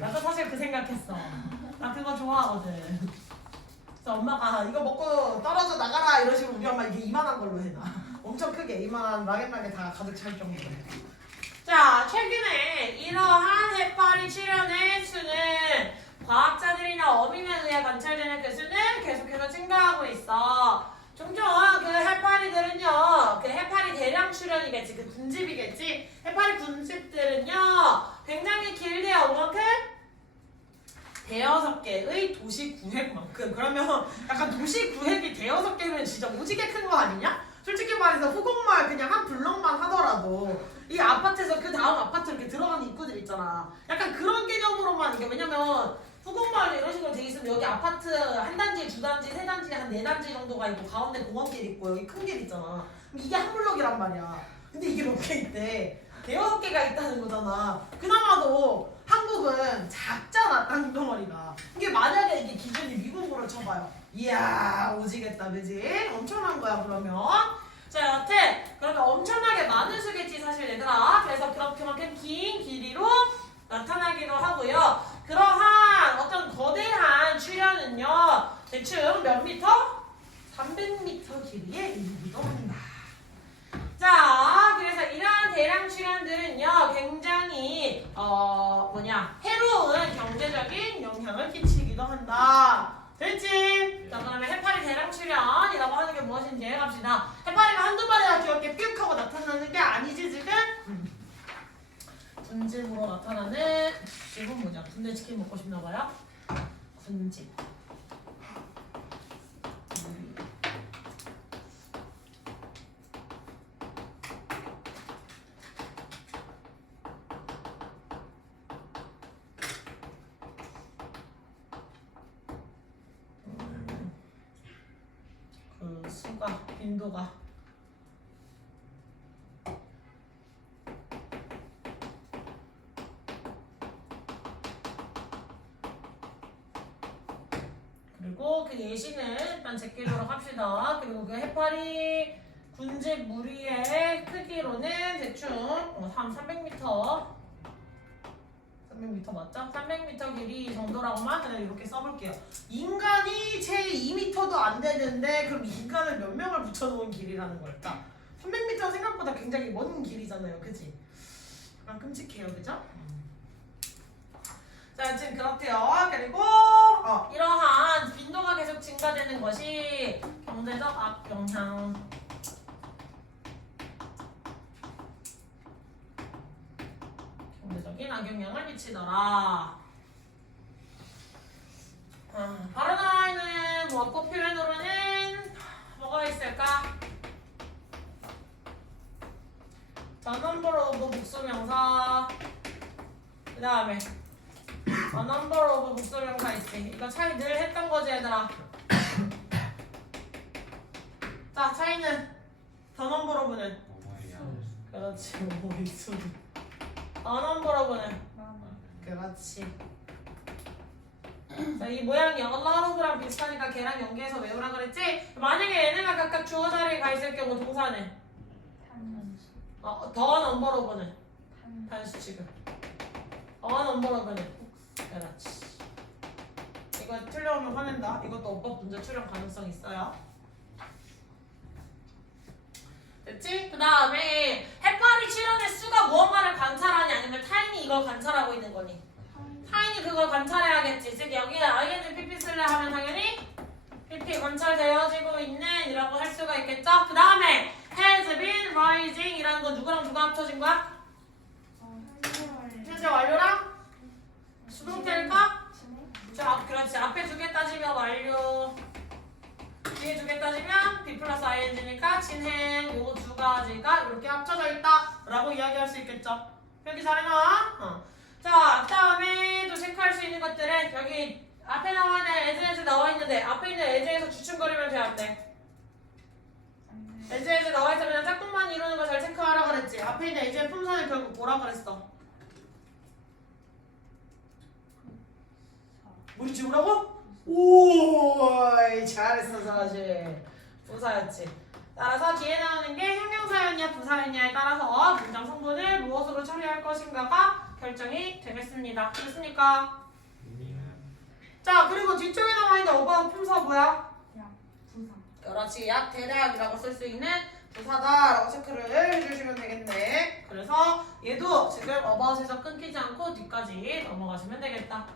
나도 사실 그 생각했어. 나 그거 좋아하거든. 그래서 엄마가 이거 먹고 떨어져 나가라 이런 식으로 우리 엄마 이게 이만한 걸로 해놔. 엄청 크게 이만한 라겐라겐 다 가득 찰 정도로. 자, 최근에 이러한 해파리 출현의 수는 과학자들이나 어민에 의해 관찰되는 그 수는 계속해서 증가하고 있어. 종종 그 해파리들은요, 그 해파리 대량 출현이겠지, 그 군집이겠지. 해파리 군집들은요, 굉장히 길대요. 그만큼 대여섯 개의 도시 구획만큼. 그러면 약간 도시 구획이 대여섯 개면 진짜 오지게 큰 거 아니냐? 솔직히 말해서 후곡마을 그냥 한 블럭만 하더라도 이 아파트에서 그 다음 아파트 이렇게 들어가는 입구들 있잖아. 약간 그런 개념으로만 이게 왜냐면 후곡마을 이런 식으로 돼 있으면 여기 아파트 한 단지, 두 단지, 세 단지, 한 네 단지 정도가 있고 가운데 공원길 있고 여기 큰 길 있잖아. 그럼 이게 한 블럭이란 말이야. 근데 이게 몇 개 있대. 대여섯 개가 있다는 거잖아. 그나마도 한국은 작잖아, 땅덩어리가. 이게 만약에 이게 기준이 미국으로 쳐봐요. 이야 오지겠다 그지? 엄청난 거야 그러면. 자 여튼 그러니까 엄청나게 많은 수겠지 사실 얘들아. 그래서 그렇게만큼 긴 길이로 나타나기도 하고요. 그러한 어떤 거대한 출현은요 대충 몇 미터? 300m 길이에 이르기도 한다. 자 그래서 이러한 대량 출현들은요 굉장히 해로운 경제적인 영향을 끼치기도 한다. 됐지? 자 그러면 해파리 대량 출현이라고 하는 게 무엇인지 해갑시다. 해파리가 한두 번이나 귀엽게 뿅 하고 나타나는 게 아니지 지금? 군집으로 나타나는 집은 뭐냐? 군대 치킨 먹고 싶나 봐요? 군집. 그 수가 빈도가 그리고 그 예시는 일단 제끼도록 합시다. 그리고 그 해파리 군집 무리의 크기로는 대충 300m 300m 맞죠? 300m 길이 정도라고만 그냥 이렇게 써볼게요. 인간이 채 2m도 안 되는데 그럼 인간을 몇 명을 붙여놓은 길이라는 걸까? 300m는 생각보다 굉장히 먼 길이잖아요. 그치? 약간 끔찍해요. 그죠? 자 지금 그렇대요. 그리고 이러한 빈도가 계속 증가되는 것이 경제적 악영향 경제적인 악영향을 미치더라. 바로 나와 있는 무엇고 표현으로는 뭐가 있을까? 전원벌 오브 복수명사 그 다음에 전원벌 오브 복수명사 있지. 이거 차이 늘 했던 거지 얘들아. 자 차이는 전원벌 오브는 그렇지 오이수 전원벌 오브는 그렇지. 자, 이 모양이 얼라로브랑 비슷하니까 걔랑 연계해서 외우라 그랬지? 만약에 얘네가 각각 주어 자리에 가 있을 경우 동사는 더 넘버로브는 단수 지금 더 넘버로브는 그렇지. 이거 틀려오면 화낸다. 이것도 어법 문제 출연 가능성 있어요. 됐지? 그 다음에 해파리 출현의 수가 무언가를 관찰하니 아니면 타인이 이걸 관찰하고 있는 거니? 타인이 그걸 관찰해야겠지. 즉 여기에 ing pp 쓸래 하면 당연히 pp 관찰되어지고 있는 이라고 할 수가 있겠죠. 그 다음에 has been rising 이라는 건 누구랑 누가 합쳐진 거야? 현재 완료랑 수동태일까? 자, 그렇지. 앞에 두 개 따지면 완료, 뒤에 두 개 따지면 b 플러스 ing니까 진행 요거 두 가지가 이렇게 합쳐져 있다 라고 이야기할 수 있겠죠. 여기 잘해놔. 자, 그 다음에 또 체크할 수 있는 것들은 여기 앞에 나와 있는 as 나와 있는데 앞에 있는 as에서 주춤거리면 돼 안 돼? as 나와 있으면 그냥 짝꿍만 이루는 거 잘 체크하라 그랬지. 앞에 있는 as의 품사는 결국 뭐라 그랬어? 우리 지우라고? 오, 잘했어 사실. 부사였지. 따라서 뒤에 나오는 게 형용사였냐 부사였냐에 따라서 문장 성분을 무엇으로 처리할 것인가가 결정이 되겠습니다. 됐습니까? 자 그리고 뒤쪽에 나와 있는 어바웃 품사 뭐야? 부사. 그렇지. 약 대략이라고 쓸 수 있는 부사다라고 체크를 해주시면 되겠네. 그래서 얘도 지금 어바웃에서 끊기지 않고 뒤까지 넘어가시면 되겠다.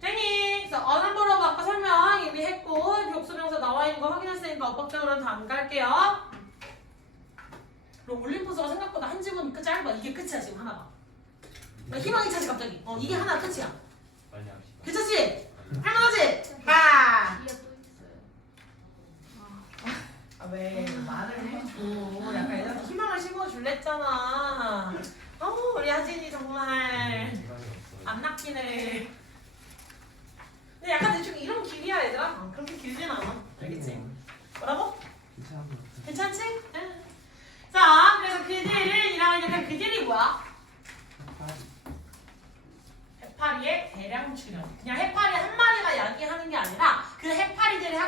됐니? 그래서 어넘버러브 아까 설명 이미 했고 복수명사 나와 있는 거 확인했으니까 어법적으로는 다 안 갈게요. 그럼 올림푸스가 생각보다 한 지문이 끝 짧아. 이게 끝이야 지금 하나가. 희망이 차지 갑자기. 이게 하나 끝이야. 빨리 합시다. 괜찮지? 할만하지? 하! 뒤에 또 있어요. 왜 말을 해줘. 약간 애들한테 희망을 심어줄랬잖아. 우리 하진이 정말 시간이 없어요. 안 낚이네. 근데 약간 대충 이런 길이야 얘들아. 그렇게 길진 않아. 알겠지? 뭐라고? 괜찮은 것 같아. 괜찮지? 응. 자, 그래서 그들이랑 약간 그들이 뭐야? 해파리의 대량 출현. 그냥 해파리 한 마리가 야기하는 게 아니라 그 해파리들의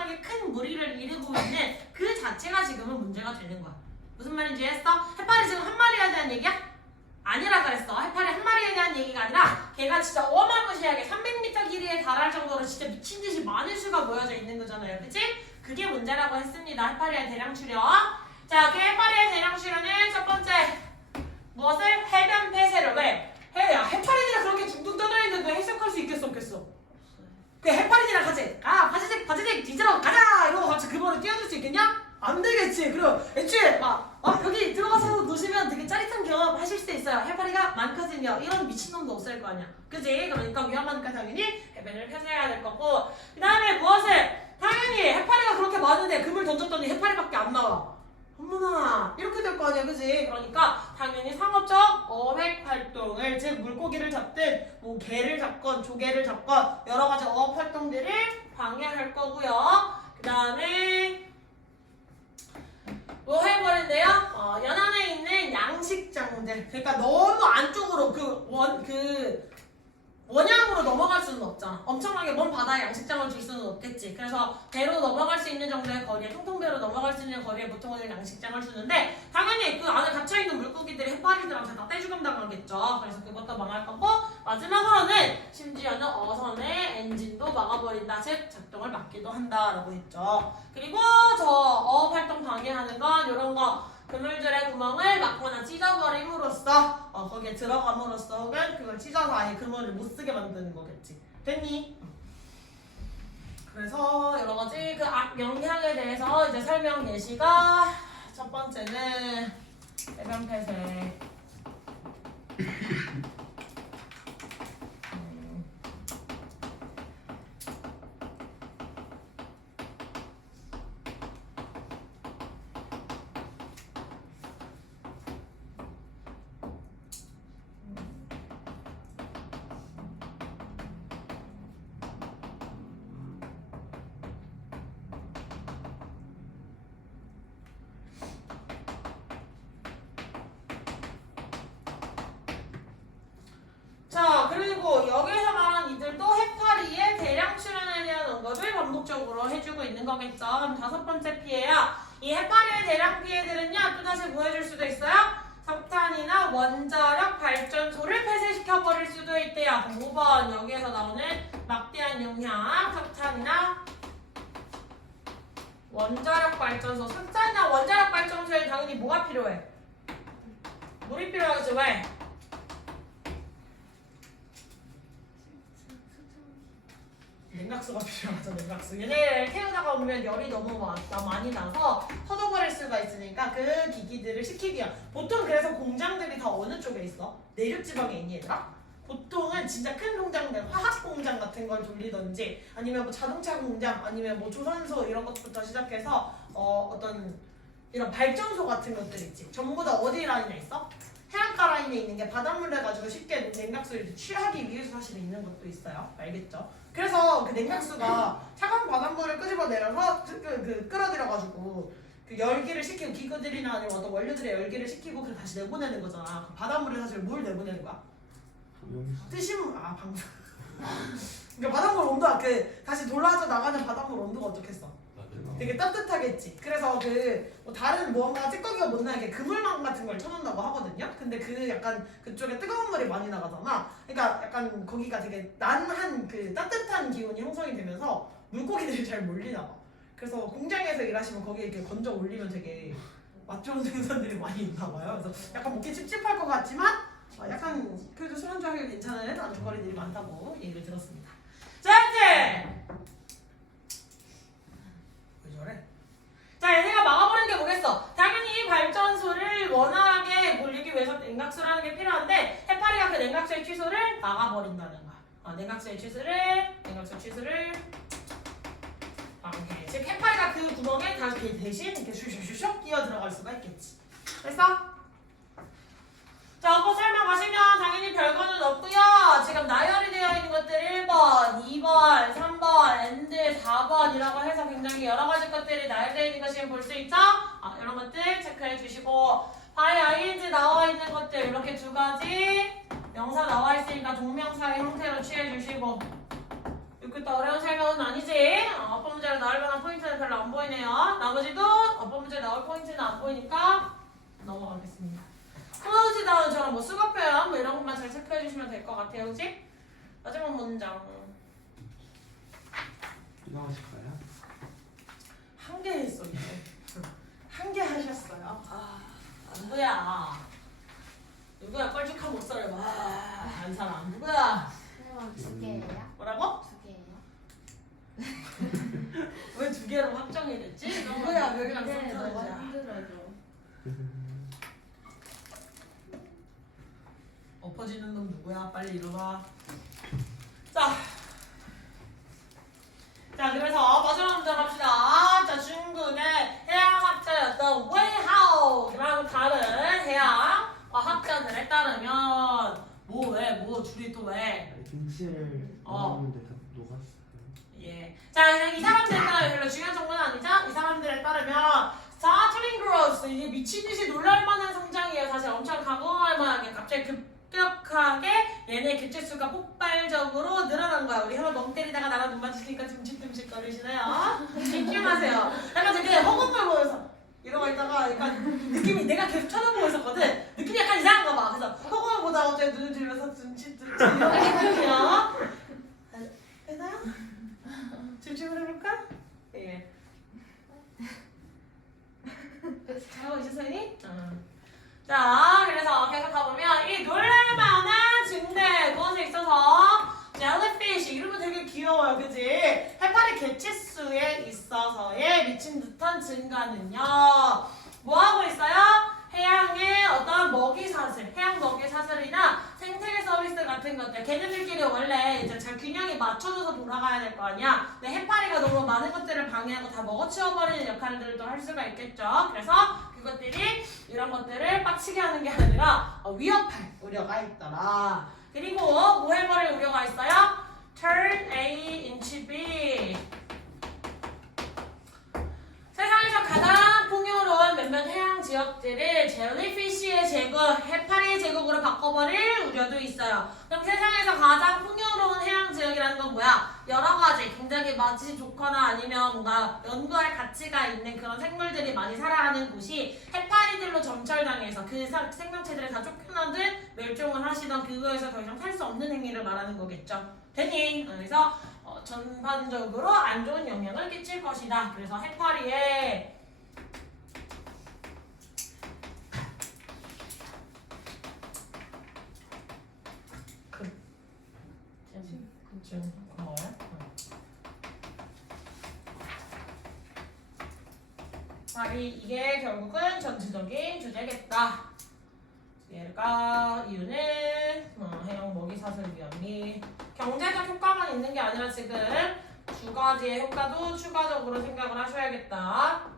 엄청나게 큰 무리를 일으키고 있는 그 자체가 지금은 문제가 되는 거야. 무슨 말인지 했어? 해파리 지금 한 마리에 대한 얘기야? 아니라 그랬어. 해파리 한 마리에 대한 얘기가 아니라 걔가 진짜 어마무시하게 300m 길이에 달할 정도로 진짜 미친듯이 많은 수가 모여져 있는 거잖아요. 그치? 그게 문제라고 했습니다. 해파리의 대량 출현. 자, 그 해파리의 대량 출현은 첫 번째 무엇을? 해변 폐쇄를. 왜? 해파리들이 그렇게 둥둥 떠다니는데 해석할 수 있겠어 없겠어? 그 해파리들이랑 같이 바지색 뒤지러 가자 이러고 같이 그거를 뛰어들 수 있겠냐? 안 되겠지. 그리고 애초에 막 여기 들어가서 노시면 되게 짜릿한 경험 하실 수 있어요. 해파리가 많거든요. 이런 미친놈도 없을 거 아니야. 그지? 그러니까 위험하니까 당연히 해변을 폐쇄해야 될 거고, 그 다음에 무엇을? 당연히 해파리가 그렇게 많은데 금을 던졌더니 해파리밖에 안 나와. 어머나 이렇게 될 거 아니야. 그지? 그러니까 당연히 상업적 어획 활동을, 즉 물고기를 잡든 뭐 개를 잡건 조개를 잡건 여러 가지 어업 활동들을 방해할 거고요. 그 다음에 뭐 해버린대요? 연안에 있는 양식장들. 그러니까 너무 안쪽으로 원양으로 넘어갈 수는 없잖아. 엄청나게 먼 바다에 양식장을 줄 수는 없겠지. 그래서 배로 넘어갈 수 있는 정도의 거리에, 통통배로 넘어갈 수 있는 거리에 보통은 양식장을 주는데 당연히 그 안에 갇혀있는 물고기들이 해파리들한테 다 떼죽음 당하겠죠. 그래서 그것도 망할 거고, 마지막으로는 심지어는 어선의 엔진도 막아버린다. 즉 작동을 막기도 한다라고 했죠. 그리고 저 어업 활동 방해하는 건 이런 거, 그물들의 구멍을 막거나 찢어버림으로써 거기에 들어감으로써 혹은 그걸 찢어서 아예 그물을 못 쓰게 만드는 거겠지. 됐니? 그래서 여러 가지 그 악영향에 대해서 이제 설명 예시가, 첫 번째는 해변 폐쇄. 자, 그리고 여기서 말한 이들도 해파리의 대량 출현에 대한 언급을 반복적으로 해주고 있는 거겠죠. 그럼 다섯 번째 피해야. 이 해파리의 대량 피해들은요, 또다시 뭐 해줄 수도 있어요? 석탄이나 원자력 발전소를 폐쇄시켜버릴 수도 있대요. 5번 여기에서 나오는 막대한 영향, 석탄이나 원자력 발전소. 석탄이나 원자력 발전소에 당연히 뭐가 필요해? 물이 필요하겠죠. 왜? 냉각수가 필요하죠. 냉각수. 얘네를 태우다가 보면 열이 너무 많이 나서 터져버릴 수가 있으니까 그 기기들을 시키기 위한. 보통 그래서 공장들이 다 어느 쪽에 있어? 내륙 지방에 있니 얘들아? 보통은 진짜 큰 공장들, 화학 공장 같은 걸 돌리던지, 아니면 뭐 자동차 공장, 아니면 뭐 조선소 이런 것부터 시작해서 어떤 이런 발전소 같은 것들 있지. 전부 다 어디 라인에 있어? 해안가 라인에 있는 게 바닷물 해가지고 쉽게 냉각수를 취하기 위해서 사실 있는 것도 있어요. 알겠죠? 그래서 그 냉각수가 차가운 바닷물을 끄집어내려서 끌어들여가지고 그 열기를 시키고, 기구들이나 아니면 어떤 원료들의 열기를 시키고 그걸 다시 내보내는 거잖아. 그 바닷물에 사실 뭘 내보내는 거야? 방수. 그러니까 바닷물 온도가 다시 돌아져 나가는 바닷물 온도가 어떻겠어? 되게 따뜻하겠지. 그래서 뭐 다른 무언가 찌꺼기가 못 나게 그물망 같은 걸 쳐놓는다고 하거든요. 근데 약간 그쪽에 뜨거운 물이 많이 나가잖아. 그러니까 약간 거기가 되게 난한 따뜻한 기온이 형성이 되면서 물고기들이 잘 몰리나 봐. 그래서 공장에서 일하시면 거기에 이렇게 건져 올리면 되게 맛 좋은 생선들이 많이 있나 봐요. 그래서 약간 먹기 찝찝할 것 같지만 약간 그래도 술안주하기 괜찮은 안주거리들이 많다고 얘기를 들었습니다. 자, 이제 왜 저래? 자, 얘네가 막아버리는 게 뭐겠어? 당연히 발전소를 원활하게 돌리기 위해서 냉각수라는 게 필요한데 해파리가 그 냉각수의 취소를 막아버린다는 거야. 냉각수의 취소를 방해. 즉 해파리가 그 구멍에 다시 대신 이렇게 슉슉슉 끼어 들어갈 수가 있겠지. 됐어? 자, 뭐 설명하시면 당연히 별거는 없고요. 지금 나열이 되어 있는 것들 1번, 2번, 3번, 엔드 4번이라고 해서 굉장히 여러 가지 것들이 나열되어 있는 것을 볼 수 있죠? 이런 것들 체크해 주시고, by ing 나와 있는 것들 이렇게 두 가지 명사 나와 있으니까 동명사의 형태로 취해 주시고, 그때 어려운 설명은 아니지? 어법 문제로 나올 만한 포인트는 별로 안 보이네요. 나머지도 어법 문제에 나올 포인트는 안 보이니까 넘어가겠습니다. 클로즈 다운처럼 뭐 수거 표현 뭐 이런 것만 잘 체크해 주시면 될 것 같아요. 그치? 마지막 문장. 이거 하실까요? 한 개 했어 이제. 한 개 하셨어요. 누구야? 누구야? 뻘쭉한 목소리 한 사람 누구야? 선생님 두 개예요? 뭐라고? 두 개예요? 왜 두 개로 확정이 됐지? 누구야? 여기랑 네, 너가 손잡자. 힘들어져. 엎어지는 놈 누구야? 빨리 일어나. 자, 그래서 마지막 문제 갑시다. 자, 중국의 해양학자였던 웨이하오랑 다른 해양 과학자들에 따르면 뭐 줄이 또 왜? 김치를 넣었는데 다 녹았어요. 예. 자, 이 사람들에 따르면 별로 중요한 정보는 아니죠? 이 사람들에 따르면 startling growth 이게 미친 듯이 놀랄 만한 성장이에요. 사실 엄청 가공할 만하게 갑자기 급격하게 얘네 개체수가 폭발적으로 늘어난 거야. 우리 한번 멍 때리다가 나랑 눈 맞추니까 듬직듬직 거리시네요. 집중하세요. 약간 되게 허공을 보여서 이러고 있다가 약간 느낌이 내가 계속 쳐다보고 있었거든. 느낌이 약간 이상한가 봐. 그래서 허공을 보다가 갑자기 눈을 들면서 듬직듬직 이러고 있거든요. 되나요? 집중을 해볼까? 예. 잘하고 있어, 선생님? 자, 그래서 계속 가보면 이 놀랄만한 증대 그것에 있어서 젤리피쉬 이름은 되게 귀여워요, 그지? 해파리 개체수에 있어서의 미친 듯한 증가는요 뭐 하고 있어요? 해양의 어떤 먹이 사슬, 해양 먹이 사슬이나 생태계 서비스 같은 것들 걔네들끼리 원래 이제 잘 균형이 맞춰져서 돌아가야 될 거 아니야. 근데 해파리가 너무 많은 것들을 방해하고 다 먹어치워버리는 역할들도 할 수가 있겠죠. 그래서 그것들이 이런 것들을 빡치게 하는 게 아니라 위협할 우려가 있더라. 그리고 뭐 해버릴 우려가 있어요? Turn A into B. 세상에서 가장 풍요로운 몇몇 해양 지역들을 젤리피쉬의 제국, 해파리의 제국으로 바꿔버릴 우려도 있어요. 그럼 세상에서 가장 풍요로운 해양 지역이라는 건 뭐야? 여러 가지 굉장히 맛이 좋거나 아니면 뭔가 연구할 가치가 있는 그런 생물들이 많이 살아가는 곳이 해파리들로 점철당해서 그 생명체들을 다 쫓겨나든 멸종을 하시던 그거에서 더 이상 살 수 없는 행위를 말하는 거겠죠. 되니? 그래서 전반적으로 안 좋은 영향을 끼칠 것이다. 그래서 해파리에 이게 결국은 전체적인 주제겠다. 얘가 이유는 해양 먹이 사슬 위험이 경제적 효과만 있는 게 아니라 지금 두 가지의 효과도 추가적으로 생각을 하셔야겠다.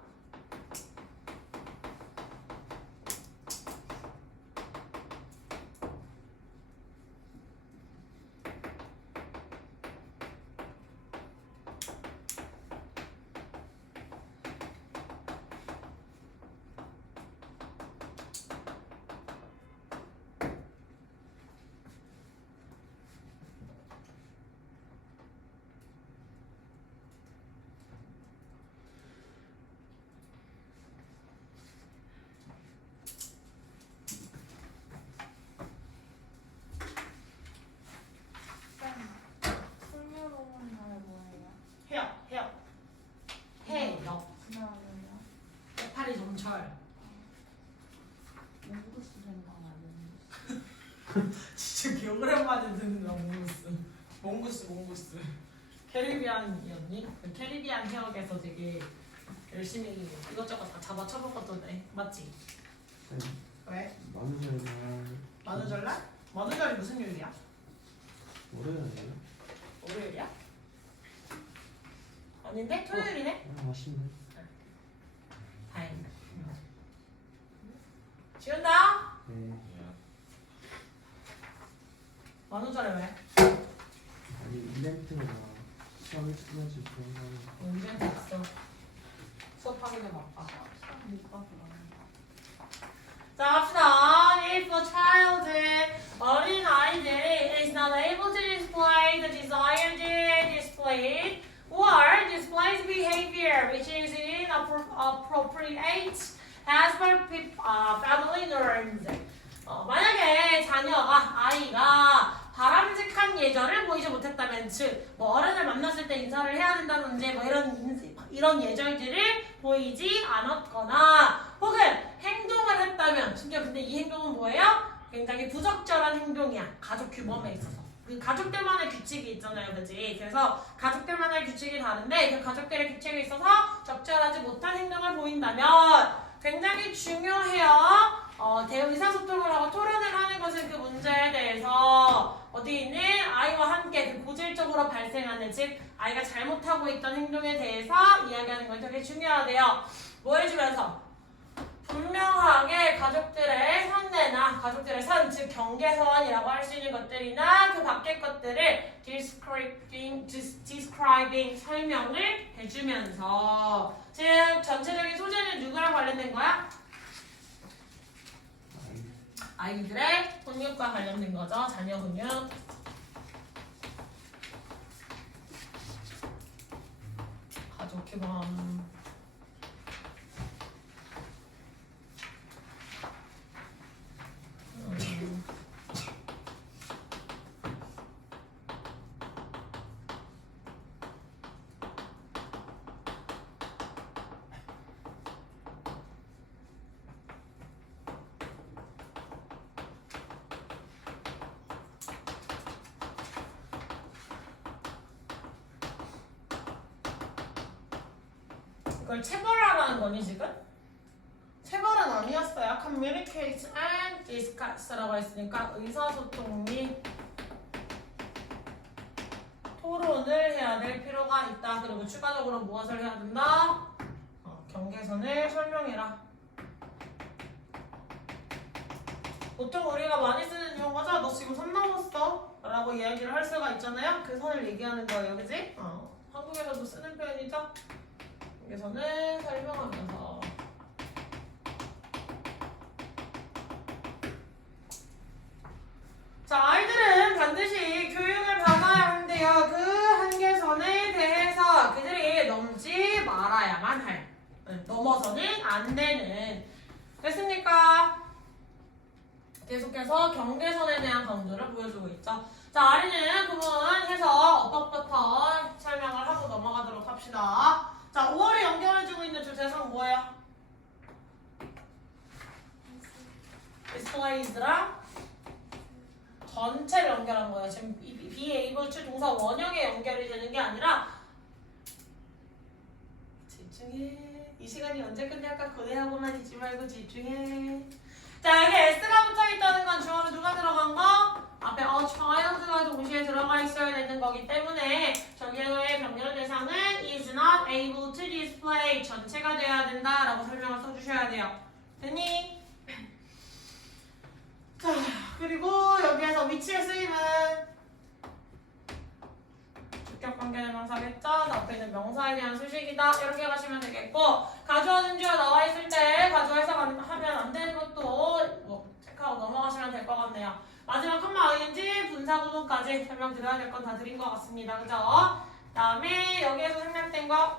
풍요로운 날 뭐예요? 해역 그다음에요? 해파리 점철. 몽구스 생각나는. 진짜 오랜만에 듣는 몽구스. 캐리비안이었니? 그 캐리비안 해역에서 되게 열심히 이것저것 다 잡아쳐본 것도 돼. 맞지? 네. 왜? 만우절날 만우절날? 만우절이 무슨 요일이야? 월요일이에요? 월요일이야? 아닌데? 토요일이네? 맛있네. 다행이다. 지운다? 네. 만우절에 왜? 아니 이벤트가 시험이 끝나지 그런 거는 언제 있어? 수업하기도 바빠. 못 봐서 그러는 자, 갑시다. If a child, 어린 아이들이 is not able to display the desired display behavior which is inappropriate as per family norms. 만약에 아이가 바람직한 예절을 보이지 못했다면, 즉, 뭐 어른을 만났을 때 인사를 해야 된다든지, 뭐 이런 예절들을 보이지 않았거나, 혹은 행동을 했다면, 심지어 근데 이 행동은 뭐예요? 굉장히 부적절한 행동이야. 가족 규범에 있어서. 그 가족들만의 규칙이 있잖아요, 그지? 그래서 가족들만의 규칙이 다른데 그 가족들의 규칙에 있어서 적절하지 못한 행동을 보인다면 굉장히 중요해요. 의사소통을 하고 토론을 하는 것은 그 문제에 대해서 어디 있는 아이와 함께 그 고질적으로 발생하는, 즉 아이가 잘못하고 있던 행동에 대해서 이야기하는 건 되게 중요하대요. 뭐 해주면서 분명하게 가족들의 선례나 가족들의 선, 즉 경계선이라고 할 수 있는 것들이나 그 밖의 것들을 describing 설명을 해주면서, 즉 전체적인 소재는 누구랑 관련된 거야? 아이들의 훈육과 관련된 거죠. 자녀 훈육. 가족 규범. 이걸 체벌하라는 거니 지금? 체벌은 아니었어요. Communicate and discuss라고 했으니까 의사소통 및 토론을 해야 될 필요가 있다. 그리고 추가적으로 무엇을 해야 된다? 경계선을 설명해라. 보통 우리가 많이 쓰는 용어죠. 너 지금 선 넘었어 라고 이야기를 할 수가 있잖아요. 그 선을 얘기하는 거예요, 그지? 한국에서도 쓰는 표현이죠. 경계선을 설명하면서 자, 아이들은 반드시 교육을 받아야 하는데요. 그 한계선에 대해서 그들이 넘지 말아야만 할, 넘어서는 안 되는. 됐습니까? 계속해서 경계선에 대한 강조를 보여주고 있죠. 자, 아래는 구분해서 어법부터 설명을 하고 넘어가도록 합시다. 자, 5월에 연결해주고 있는 주제성 뭐예요? displays랑 전체를 연결한 거예요. 지금 be able to 동사 원형에 연결이 되는 게 아니라, 집중해. 이 시간이 언제 끝날까 고대하고만 있지 말고 집중해. 자, 여기 s가 붙어있다는 건 주어로 누가 들어간 거? 앞에 child가 동시에 들어가 있어야 되는 거기 때문에 저기의 변경 대상은 is not able to display 전체가 돼야 된다 라고 설명을 써주셔야 돼요. 됐니? 자, 그리고 여기에서 위치의 쓰임은 주격 관계의 명사겠죠? 앞에 있는 명사에 대한 수식이다. 이렇게 가시면 되겠고, 가주어 준주어 나와 있을 때 가주어 해석하면 안 되는 것도 뭐 체크하고 넘어가시면 될 것 같네요. 마지막 컴마 ing 분사 구분까지 설명드려야 될 건 다 드린 것 같습니다. 그죠? 그 다음에 여기에서 생략된 거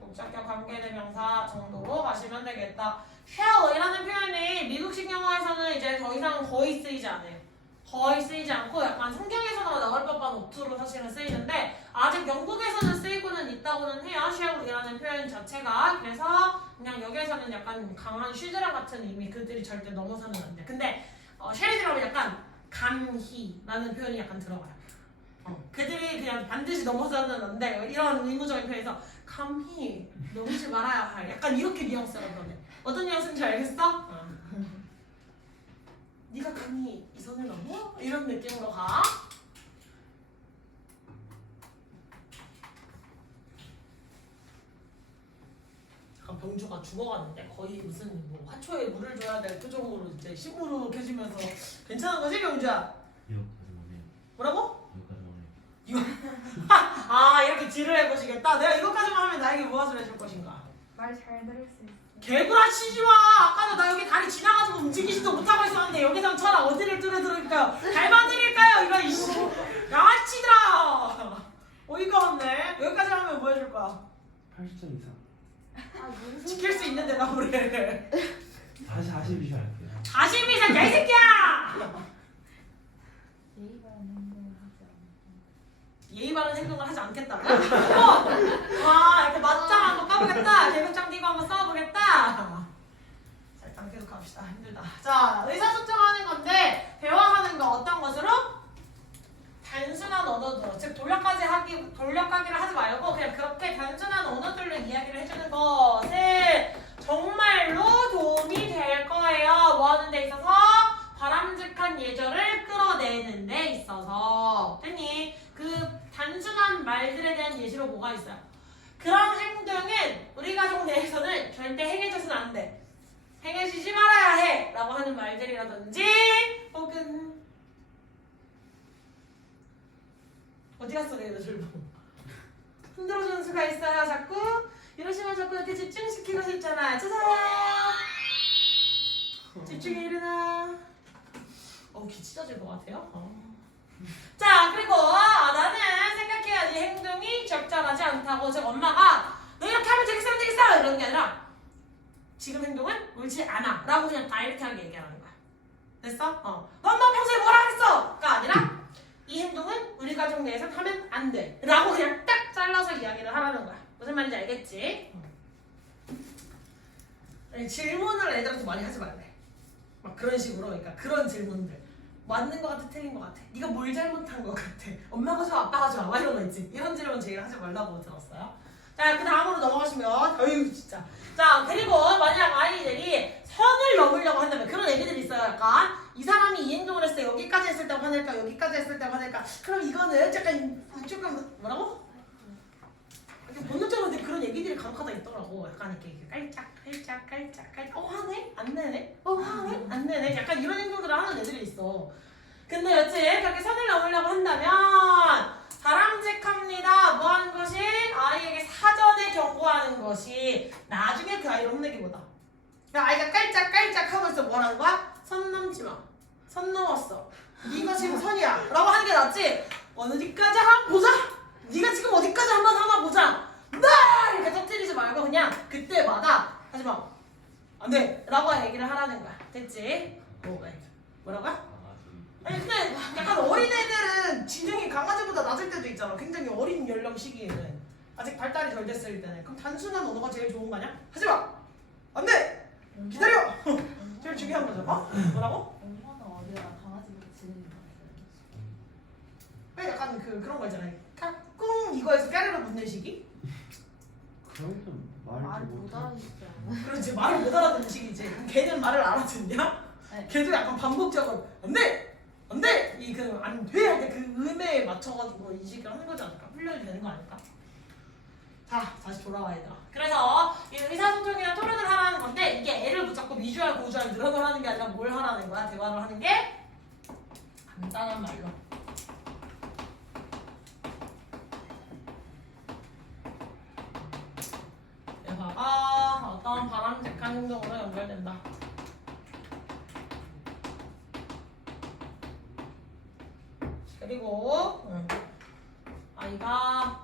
목적격 관계대명사 정도로 가시면 되겠다. shall이라는 표현이 미국식 영어에서는 이제 더 이상 거의 쓰이지 않아요. 거의 쓰이지 않고 약간 성경에서나 나올 법한 오투로 사실은 쓰이는데, 아직 영국에서는 쓰이고는 있다고는 해요. shall이라는 표현 자체가. 그래서 그냥 여기에서는 약간 강한 쉬드라 같은 의미, 그들이 절대 넘어서는 안 돼. 근데 shall이 들어가면 약간 감히라는 표현이 약간 들어가요. 그들이 그냥 반드시 넘어서는 안 돼. 이런 의무적인 표현에서 감히 넘지 말아야 할, 약간 이렇게 뉘앙스가 그러네. 어떤 뉘앙스인지 알겠어? 네가 감히 이 선을 넘어? 이런 느낌으로 가. 약간 병주가 죽어가는데 거의 무슨 뭐 화초에 물을 줘야 될 표정으로 이제 심으로 켜지면서 괜찮은 거지, 병주야? 뭐라고? 아, 이렇게 딜을 해보시겠다? 내가 이것까지만 하면 나에게 무엇을 해줄 것인가? 말 잘 들을 수 있어. 개구라치지 마! 아까도 나 여기 다리 지나가지고 움직이지도 못하고 있었는데 여기서 쳐라. 어디를 뚫어드릴까요? 닮아드릴까요? 이거 이씨 양아치들아! 80점 이상. 아 무슨 지킬 수 있는 대답을 40 이상. 40 이상 야이 새끼야! 예의 바른 행동을 하지 않겠다. 와 이렇게 맞짱 한번 까보겠다. 개그장 뛰고 한번 싸워보겠다. 자 일단 계속 갑시다. 힘들다. 자 의사소통하는 건데 대화하는 거 어떤 것으로? 단순한 언어로 즉 돌려가기를 하지 말고 그냥 그렇게 단순한 언어들로 이야기를 해주는 것을 정말로 도움이 될 거예요. 뭐 하는 데 있어서? 바람직한 예절을 끌어내는 데 있어서. 됐니? 그 단순한 말들에 대한 예시로 뭐가 있어요? 그런 행동은 우리 가족 내에서는 절대 행해져서는 안 돼. 행해지지 말아야 해 라고 하는 말들이라든지 혹은 어디 갔어 내 여줄보 흔들어주는 수가 있어요. 자꾸 이러시면 자꾸 이렇게 집중시키고 싶잖아. 주세요. 집중해 일어나. 귀 찢어질 것 같아요. 자 그리고 나는 생각해야지 행동이 적절하지 않다고. 즉 엄마가 너 이렇게 하면 되겠어 이런 게 아니라 지금 행동은 옳지 않아 라고 그냥 다이렉트하게 얘기하는 거야. 됐어? 너 평소에 뭐라 그랬어?가 아니라 이 행동은 우리 가족 내에서 하면 안 돼 라고 그냥 딱 잘라서 이야기를 하라는 거야. 무슨 말인지 알겠지? 질문을 애들한테 많이 하지 말래. 막 그런 식으로. 그러니까 그런 질문들 맞는 거 같아 틀린 거 같아 네가 뭘 잘못한 거 같아 엄마가 좋아 아빠가 좋아 막 이런 거 있지. 이런 질문 제일 하지 말라고 들었어요. 자 그 다음으로 넘어가시면 어휴 진짜. 자 그리고 만약 아이들이 선을 넘으려고 한다면 그런 애기들이 있어요. 약간 이 사람이 이 행동을 했을 때 여기까지 했을 때 화낼까 여기까지 했을 때 화낼까 그럼 이거는 약간 조금 뭐라고? 이렇게 본능적으로 근데 그런 얘기들이 간혹가다 있더라고. 약간 이렇게 깔짝 화내? 안 내네? 화내? 안 내네? 약간 이런 행동들을 하는 애들이 있어. 근데 여튼 그렇게 선을 넘으려고 한다면 바람직합니다. 뭐 하는 것이? 아이에게 사전에 경고하는 것이 나중에 그 아이를 혼내기보다. 그러니까 아이가 깔짝 하고 있어. 뭐 하는 거야? 선 넘지 마. 선 넘었어. 네가 지금 선이야 라고 하는 게 낫지. 어디까지 한번 보자. 네가 지금 어디까지 한번 하나 보자. 네! 이렇게 터뜨리지 말고 그냥 그때마다 하지마. 안돼 라고 얘기를 하라는 거야. 됐지? 뭐라고? 아니 근데 약간 어린애들은 지능이 강아지보다 낮을 때도 있잖아. 굉장히 어린 연령 시기에는 아직 발달이 덜 됐을 때는. 그럼 단순한 언어가 제일 좋은 거 아니야? 하지마! 안돼! 기다려! 제일 중요한 거죠. 뭐라고? 엄마는 어디야 강아지보다 지능이 많아요. 약간 그런 거 있잖아요. 꿍 이거에서 까르르 묻는 시기? 그런 건 말을 못 못해. 알아듣잖아. 그렇지. 말을 못 알아듣는 시기지. 그럼 걔는 말을 알아듣냐? 네. 걔도 약간 반복적으로 안돼! 안돼! 이 그 안 돼! 할 때 그 음에 맞춰가지고 인식을 하는 거지 않을까? 훈련이 되는 거 아닐까? 자, 다시 돌아와 얘들아. 그래서 이 의사소통이나 토론을 하라는 건데 이게 애를 붙잡고 미주알 고주알 늘어놓으라는 게 아니라 뭘 하라는 거야? 대화를 하는 게 간단한 말로. 대화가 어떤 바람직한 행동으로 연결된다. 그리고 아이가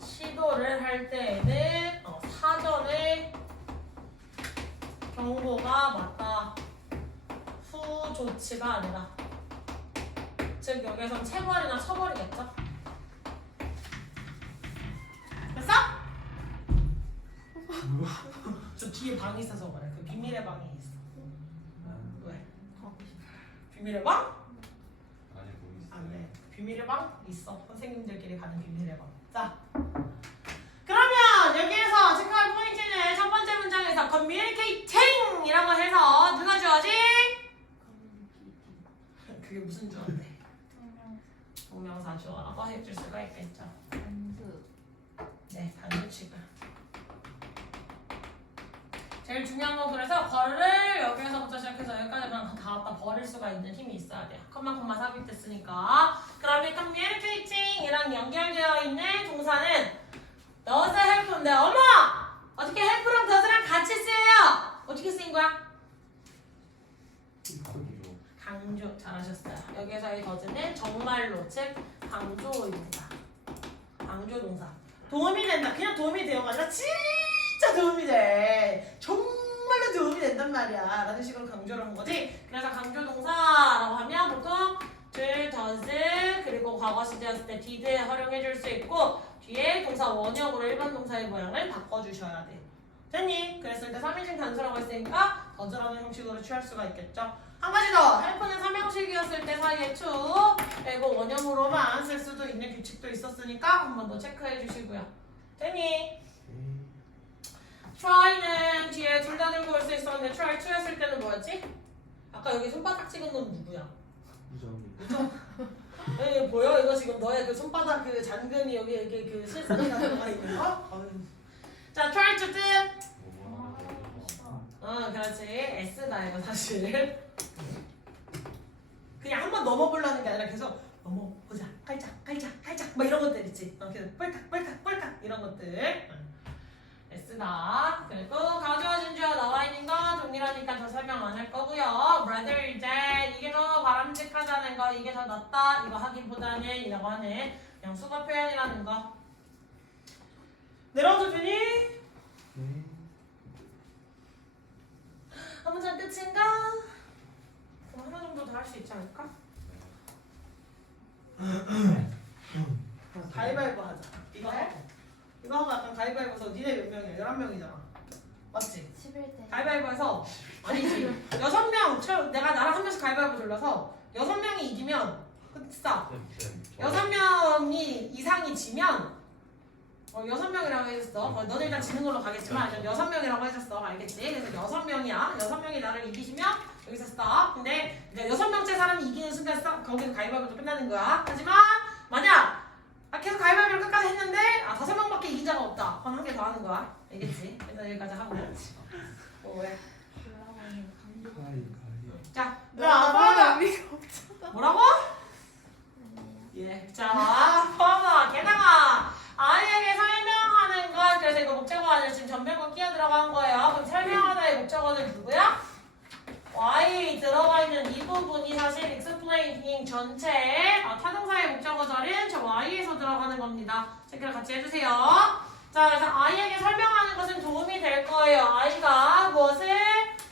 시도를 할 때에는 사전에 경고가 맞다. 후 조치가 아니라. 즉 여기에선 체벌이나 처벌이겠죠? 됐어? 저 뒤에 방이 있어서 그래. 그 비밀의 방이 있어. 왜? 비밀의 방? 아니 뭐 있어. 안 돼. 비밀의 방 있어. 선생님들끼리 가는 비밀의 방. 자, 그러면 여기에서 체크할 포인트는 첫 번째 문장에서 communicating이라고 해서 누가 주어지? 그게 무슨 주어인데? 동명사 주어라고 해줄 수가 있겠죠. 단수. 네, 단수 취급. 제일 중요한 건 그래서 괄호를 여기에서부터 시작해서 여기까지만 다 갖다 버릴 수가 있는 힘이 있어야 돼요. 컴마 삽입됐으니까. 그러면 communicating이랑 연결되어 있는 동사는 does help인데 엄마! 어떻게 help랑 does랑 같이 쓰여요? 어떻게 쓰인 거야? 강조. 잘하셨어요. 여기서의 더즈는 정말로, 즉 강조입니다. 강조 동사. 도움이 된다. 그냥 도움이 돼요가 아니라 진짜 도움이 돼. 정말로 도움이 된단 말이야. 라는 식으로 강조를 한 거지. 그래서 강조 동사라고 하면 보통 do, does, 그리고 과거 시제였을 때 did 활용해 줄 수 있고 뒤에 동사 원형으로 일반 동사의 모양을 바꿔주셔야 돼. 됐니? 그랬을 때 3인칭 단수라고 했으니까 does라는 형식으로 취할 수가 있겠죠. 한 가지 더! help는 3형식이었을 때 사이에 to 그리고 원형으로만 쓸 수도 있는 규칙도 있었으니까 한 번 더 체크해 주시고요. 됐니? try는 뒤에 둘 다 들고 올 수 있었는데 try to 했을 때는 뭐였지? 아까 여기 손바닥 찍은 건 누구야? 무정. 여기 보여? 이거 지금 너의 그 손바닥 그 잔금이 여기 이렇게 그 실선이가 들어가 있는 거? 자, try to 뜻! 그렇지. S다 이거 사실. 그냥 한번 넘어보려는 게 아니라 계속 넘어보자. 깔짝 막 이런 것들 있지. 계속 뻘깍 이런 것들. S다. 그리고 가져와 진주가 나와 있는 거 동일하니까 더 설명 안 할 거고요. brother 이제 이게 더 바람직하다는 거, 이게 더 낫다 이거 하기보다는 이라고 하는 그냥 수거 표현이라는 거. 내려와도 되니? 네. 한 문장 끝인가? 그럼 하나 정도 더 할 수 있지 않을까? 가위바위보 하자. 이거 하고. 이거 하고 약간 가위바위보에서 니네 몇 명이야? 11명이잖아. 맞지? 11대. 가위바위보에서 아니지. 6명, 내가 나랑 한 명씩 가위바위보 돌려서 6명이 이기면 끝싸. 6명이 이상이 지면 6명이라고 해줬어. 너는 일단 지는 걸로 가겠지만 6명이라고 해줬어. 알겠지? 그래서 6명이야. 6명이 나를 이기시면 여기서 스톱. 근데 이제 6명째 사람이 이기는 순간 스톱. 거기는 가위바위보도 끝나는 거야. 하지만 만약 계속 가위바위보를 끝까지 했는데 5명밖에 이긴 자가 없다. 그럼 한 개 더 하는 거야. 알겠지? 그래서 여기까지 하고 왜? 가위. 자, 나 의미가 없잖아. 뭐라고? 예. 자, 포함아, 게다가 아이에게 설명하는 것. 그래서 이거 목적어 안에 지금 전면과 끼어 들어간 거예요. 그럼 설명하다의 목적어는 누구야? Y 들어가 있는 이 부분이 사실 explaining 전체의 타동사의 목적어절인 저 Y에서 들어가는 겁니다. 체크를 같이 해주세요. 자, 그래서 I에게 설명하는 것은 도움이 될 거예요. I가 무엇을?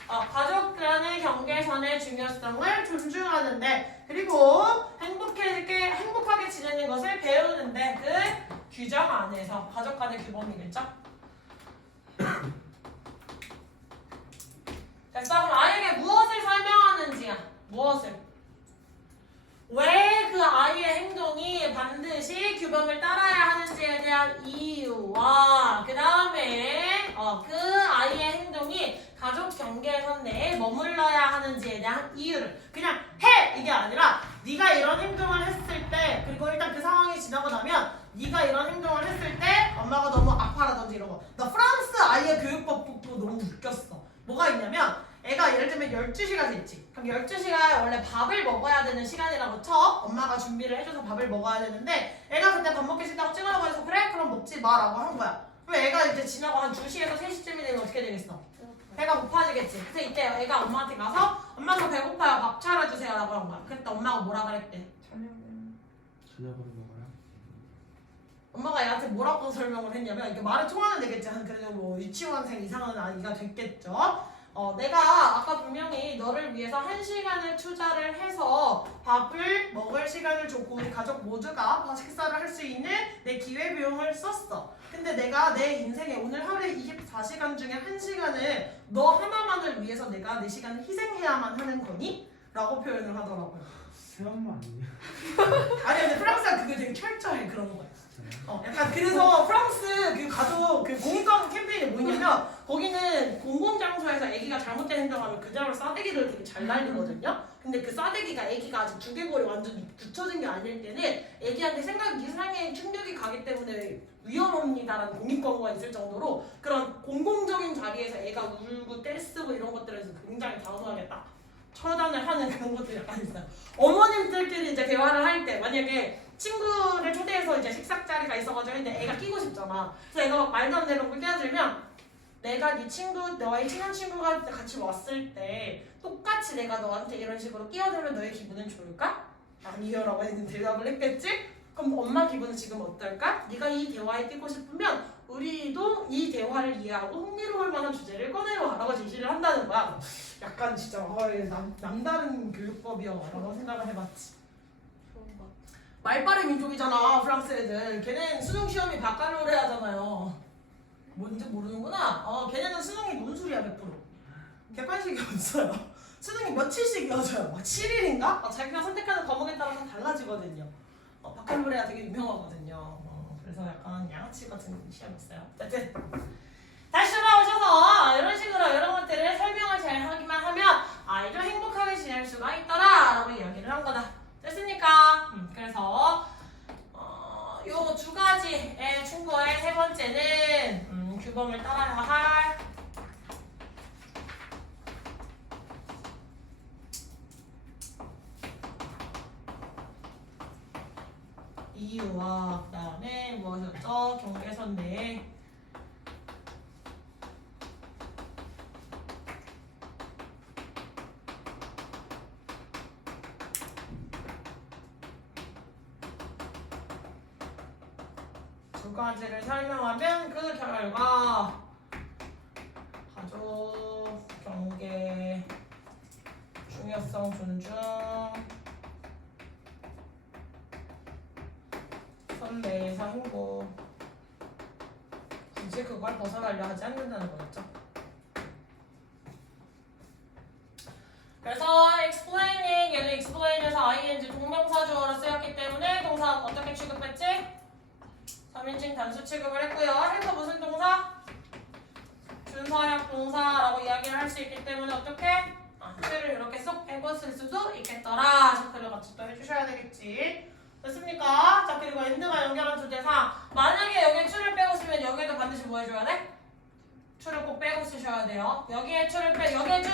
가족 간의 경계선의 중요성을 존중하는데 그리고 행복하게 지내는 것을 배우는데 그 규정 안에서 가족 간의 규범이겠죠? 됐어? 그럼 아이에게 무엇을 설명하는지야. 무엇을? 왜 그 아이의 행동이 반드시 규범을 따라야 하는지에 대한 이유와 그 다음에 그 아이의 행동이 가족 경계선 내에 머물러야 하는지에 대한 이유를 그냥 해! 이게 아니라 네가 이런 행동을 했을 때 그리고 일단 그 상황이 지나고 나면 네가 이런 행동을 했을 때 엄마가 너무 아파라든지 이런 거. 나 프랑스 아이의 교육법 보고 너무 웃겼어. 뭐가 있냐면 애가 예를 들면 12시가 됐지. 그럼 12시가 원래 밥을 먹어야 되는 시간이라고 쳐. 엄마가 준비를 해줘서 밥을 먹어야 되는데 애가 근데 밥 먹기 싫다고 찍으라고 해서 그래? 그럼 먹지 마라고 한 거야. 그럼 애가 이제 지나고 한 2시에서 3시쯤이 되면 어떻게 되겠어? 배가 고파지겠지. 그래서 이때 애가 엄마한테 가서 엄마 저 배고파요. 밥 차려주세요 라고 한 거야. 그랬더니 엄마가 뭐라 그랬대? 저녁으로 먹어요? 엄마가 애한테 뭐라고 설명을 했냐면 이게 말을 통하면 되겠지. 한 그래도 뭐 유치원생 이상은 아이가 됐겠죠. 내가 아까 분명히 너를 위해서 1시간을 투자를 해서 밥을 먹을 시간을 줬고 우리 가족 모두가 식사를 할 수 있는 내 기회비용을 썼어. 근데 내가 내 인생에 오늘 하루에 24시간 중에 1시간을 너 하나만을 위해서 내가 내 시간을 희생해야만 하는 거니? 라고 표현을 하더라고요. 새엄마 아니냐? 아니 근데 프랑스가 그게 되게 철저해 그런 거야. 약간 그래서 프랑스 그 가족 그 공익광고 캠페인이 뭐냐면 거기는 공공장소에서 아기가 잘못된 행동하면 그대로 싸대기를 되게 잘 날리거든요. 근데 그 싸대기가 아기가 아직 두개골이 완전 굳혀진 게 아닐 때는 아기한테 이상의 충격이 가기 때문에 위험합니다라는 공익광고가 있을 정도로 그런 공공적인 자리에서 애가 울고 떼쓰고 이런 것들에서 굉장히 단호하게 딱 처단을 하는 그런 것들이 약간 있어요. 어머님들끼리 이제 대화를 할 때 만약에 친구를 초대해서 이제 식사 자리가 있어가지고 근데 애가 끼고 싶잖아. 그래서 애가 막 말도 안 되는 걸 끼어들면 내가 네 친구, 너의 친한 친구가 같이 왔을 때 똑같이 똑같이 내가 너한테 이런 식으로 끼어들면 너의 기분은 좋을까? 아니요라고 했는데 대답을 했겠지? 그럼 엄마 기분은 지금 어떨까? 네가 이 대화에 끼고 싶으면 우리도 이 대화를 이해하고 흥미로울 만한 주제를 꺼내려라고 제시를 한다는 거야. 약간 진짜 남다른 교육법이야 라고 생각을 해봤지. 좋은 것 같아. 말빠른 민족이잖아 프랑스 애들. 걔는 수능 시험이 바칼로레 하잖아요. 뭔지 모르는구나. 걔네는 수능이 논술이야 100%. 객관식이 없어요. 수능이 며칠씩이어져요. 막 7일인가? 자기가 선택하는 과목에 따라서 달라지거든요. 바칼로레가 되게 유명하거든요. 그래서 약간 양아치 같은 시험이었어요. 어쨌든 다시 돌아오셔서 이런 식으로 이런 것들을 설명을 잘 하기만 하면 아이도 행복하게 지낼 수가 있더라 라고 이야기를 한 거다. 됐습니까? 그래서 요 두 가지의 충고의 세 번째는 규범을 따라야 할 이유와 그 다음에 무엇이었죠? 경계선 내에 두 가지를 설명하면 그 결과 가족, 경계, 중요성 존중, 선배에서 행복. 굳이 그걸 벗어나려 하지 않는다는 거겠죠. 그래서 explaining, 얘는 explain에서 ing 동명사 주어로 쓰였기 때문에 동사 어떻게 취급했지? 3인칭 단수 취급을 했고요. 해서 무슨 동사? 준서약 동사라고 이야기를 할 수 있기 때문에 어떻게? 틀을 이렇게 쏙 빼고 쓸 수도 있겠더라. 체크를 같이 또 해주셔야 되겠지. 됐습니까? 자, 그리고 엔드가 연결한 주대사. 만약에 여기에 추를 빼고 쓰면 여기에도 반드시 뭐 해줘야 돼? 추를 꼭 빼고 쓰셔야 돼요. 여기에 추를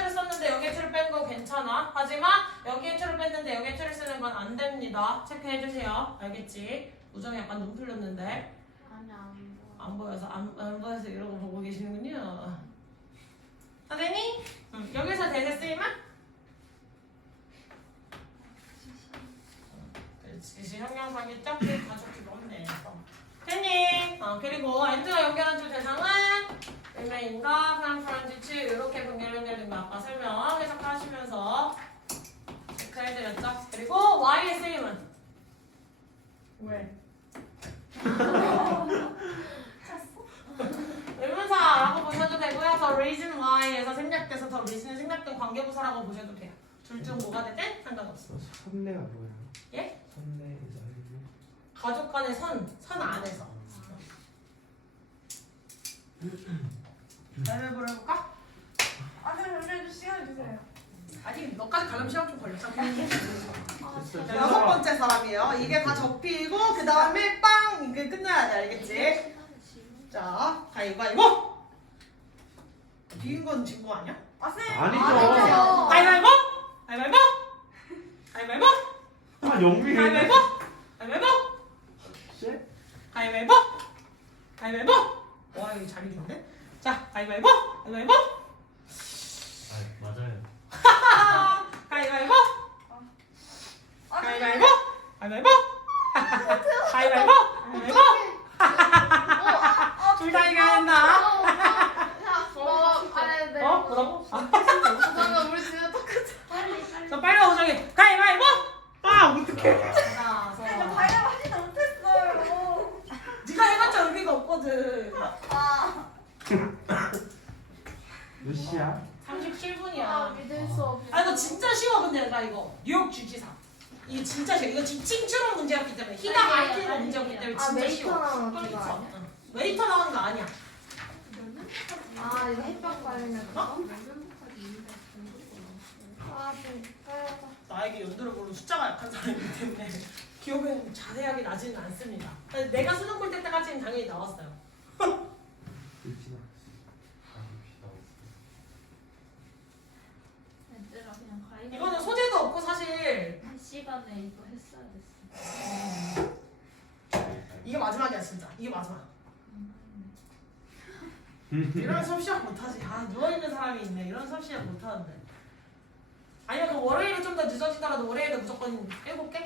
썼는데 여기에 추를 뺀 거 괜찮아. 하지만 여기에 추를 뺐는데 여기에 추를 쓰는 건 안 됩니다. 체크해주세요. 알겠지? 우정이 약간 눈 풀렸는데 아니 안 보여서 안 보여서 이러고 보고 계시는군요. 선생님? 여기서 대세 쓰이면? 지시 형용사겠죠? 가족 규범네. 됐니? 그리고 엔드가 연결한 주 대상은 일메인과 프랑스란지치 이렇게 분결 연결된 거 아까 설명 해석하시면서 체크해드렸죠? 그리고 Y의 쓰임은? 왜? 의문사라고 보셔도 되고요. 더 reason why에서 생략돼서 더 reason이 생략된 관계부사라고 보셔도 돼요. 둘 중 뭐가 되든 상관없어. 선내가 뭐야? 예? 선내에서 알고. 가족 간의 선 안에서. 가위바위보를 해볼까? 선생님 시간 주세요. 아직 너까지 가려면 시간 좀 걸렸어. 됐어. 자, 6번째 사람이에요. 이게 다 접히고 그 다음에 빵 이게 끝나야 돼. 알겠지? 자, 가위바위보. 비긴 건 진 거 아니야? 아니죠. 가위바위보. 가위바위보. 가위바위보. 아 영미. 가위바위보. 가위바위보. 쎄? 가위바위보. 가위바위보. 와 이거 잘 이긴데? 자, 가위바위보. 가위바위보. 맞아요. 가위바위보. 가위바위보. 가위바위보. 가위바위보. 가위바위보. 둘 다 이겨야 한다. 뭐라고? 잠깐만 우리 진짜 똑같아. 자, 빨리 오정이. 가위바위보. 아 어떡해. 하나, 저 가위바위보 하지도 못했어요. 네가 해봤자 의미가 없거든. 몇 시야? 37분이야. 믿을 수 없어. 아 이거 진짜 쉬워. 근데 나 이거 뉴욕 주지사. 이거 진짜 쉬워. 이거 지칭처럼 문제였기 때문에 희다가 아이티가 문제였기 때문에 진짜 쉬워. 나오는 그렇죠. 거 아니야? 응. 웨이터 나오는 거 아니야. 아 이거 햇볕 관련된 거? 아 나에게 연도를 모르는 숫자가 약한 사람이기 때문에 기억은 자세하게 나지는 않습니다. 내가 수능 볼 때까지는 당연히 나왔어요. 일지나. 얘들아 그냥 가위바위보. 이거는 소재도 없고 사실 한 시간에 이거 했어야 됐어. 이게 마지막이야 진짜. 이게 마지막. 이런 수업 시작 못하지. 아 누워있는 사람이 있네. 이런 수업 시작 못하는데. 조금 더 늦어지더라도 올해에도 무조건 7개?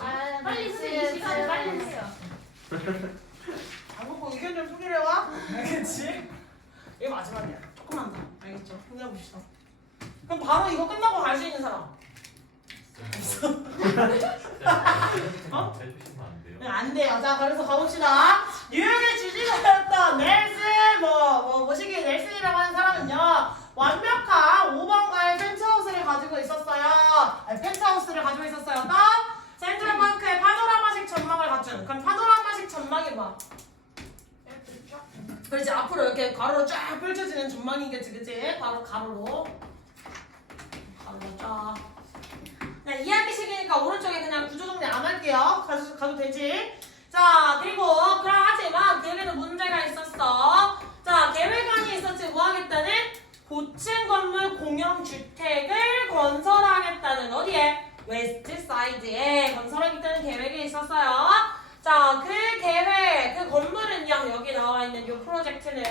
아, 빨리 쓰세요. 이 시간에 빨리 쓰세요. 안 먹고 의견 좀 소개해 와. 알겠지? 이거 마지막이야. 조금만 더. 알겠죠? 힘내봅시다. 그럼 바로 이거 끝나고 갈 수 있는 사람. 어? 해주시면 안 돼요? 네, 안 돼요. 자, 그래서 가봅시다. 뉴욕의 주지사였던 넬슨, 뭐시기 넬슨이라고 하는 사람은요, 완벽한 5번가의 펜트하우스를 가지고 있었어요. 아니, 펜트하우스를 가지고 있었어요. 또, 센트럴파크의 파노라마식 전망을 갖춘. 그럼 파노라마식 전망이 뭐야? 그렇지, 앞으로 이렇게 가로로 쫙 펼쳐지는 전망이겠지, 그치? 가로로. 가로로 쫙. 네, 이야기식이니까 오른쪽에 그냥 구조 정리 안 할게요. 가도 되지? 자, 그리고 하지만 계획에는 문제가 있었어. 자, 계획안이 있었지. 뭐 하겠다는? 고층 건물 공영주택을 건설하겠다는 어디에? 웨스트 사이드에 건설하겠다는 계획이 있었어요. 자, 그 계획, 그 건물은요. 여기 나와 있는 이 프로젝트는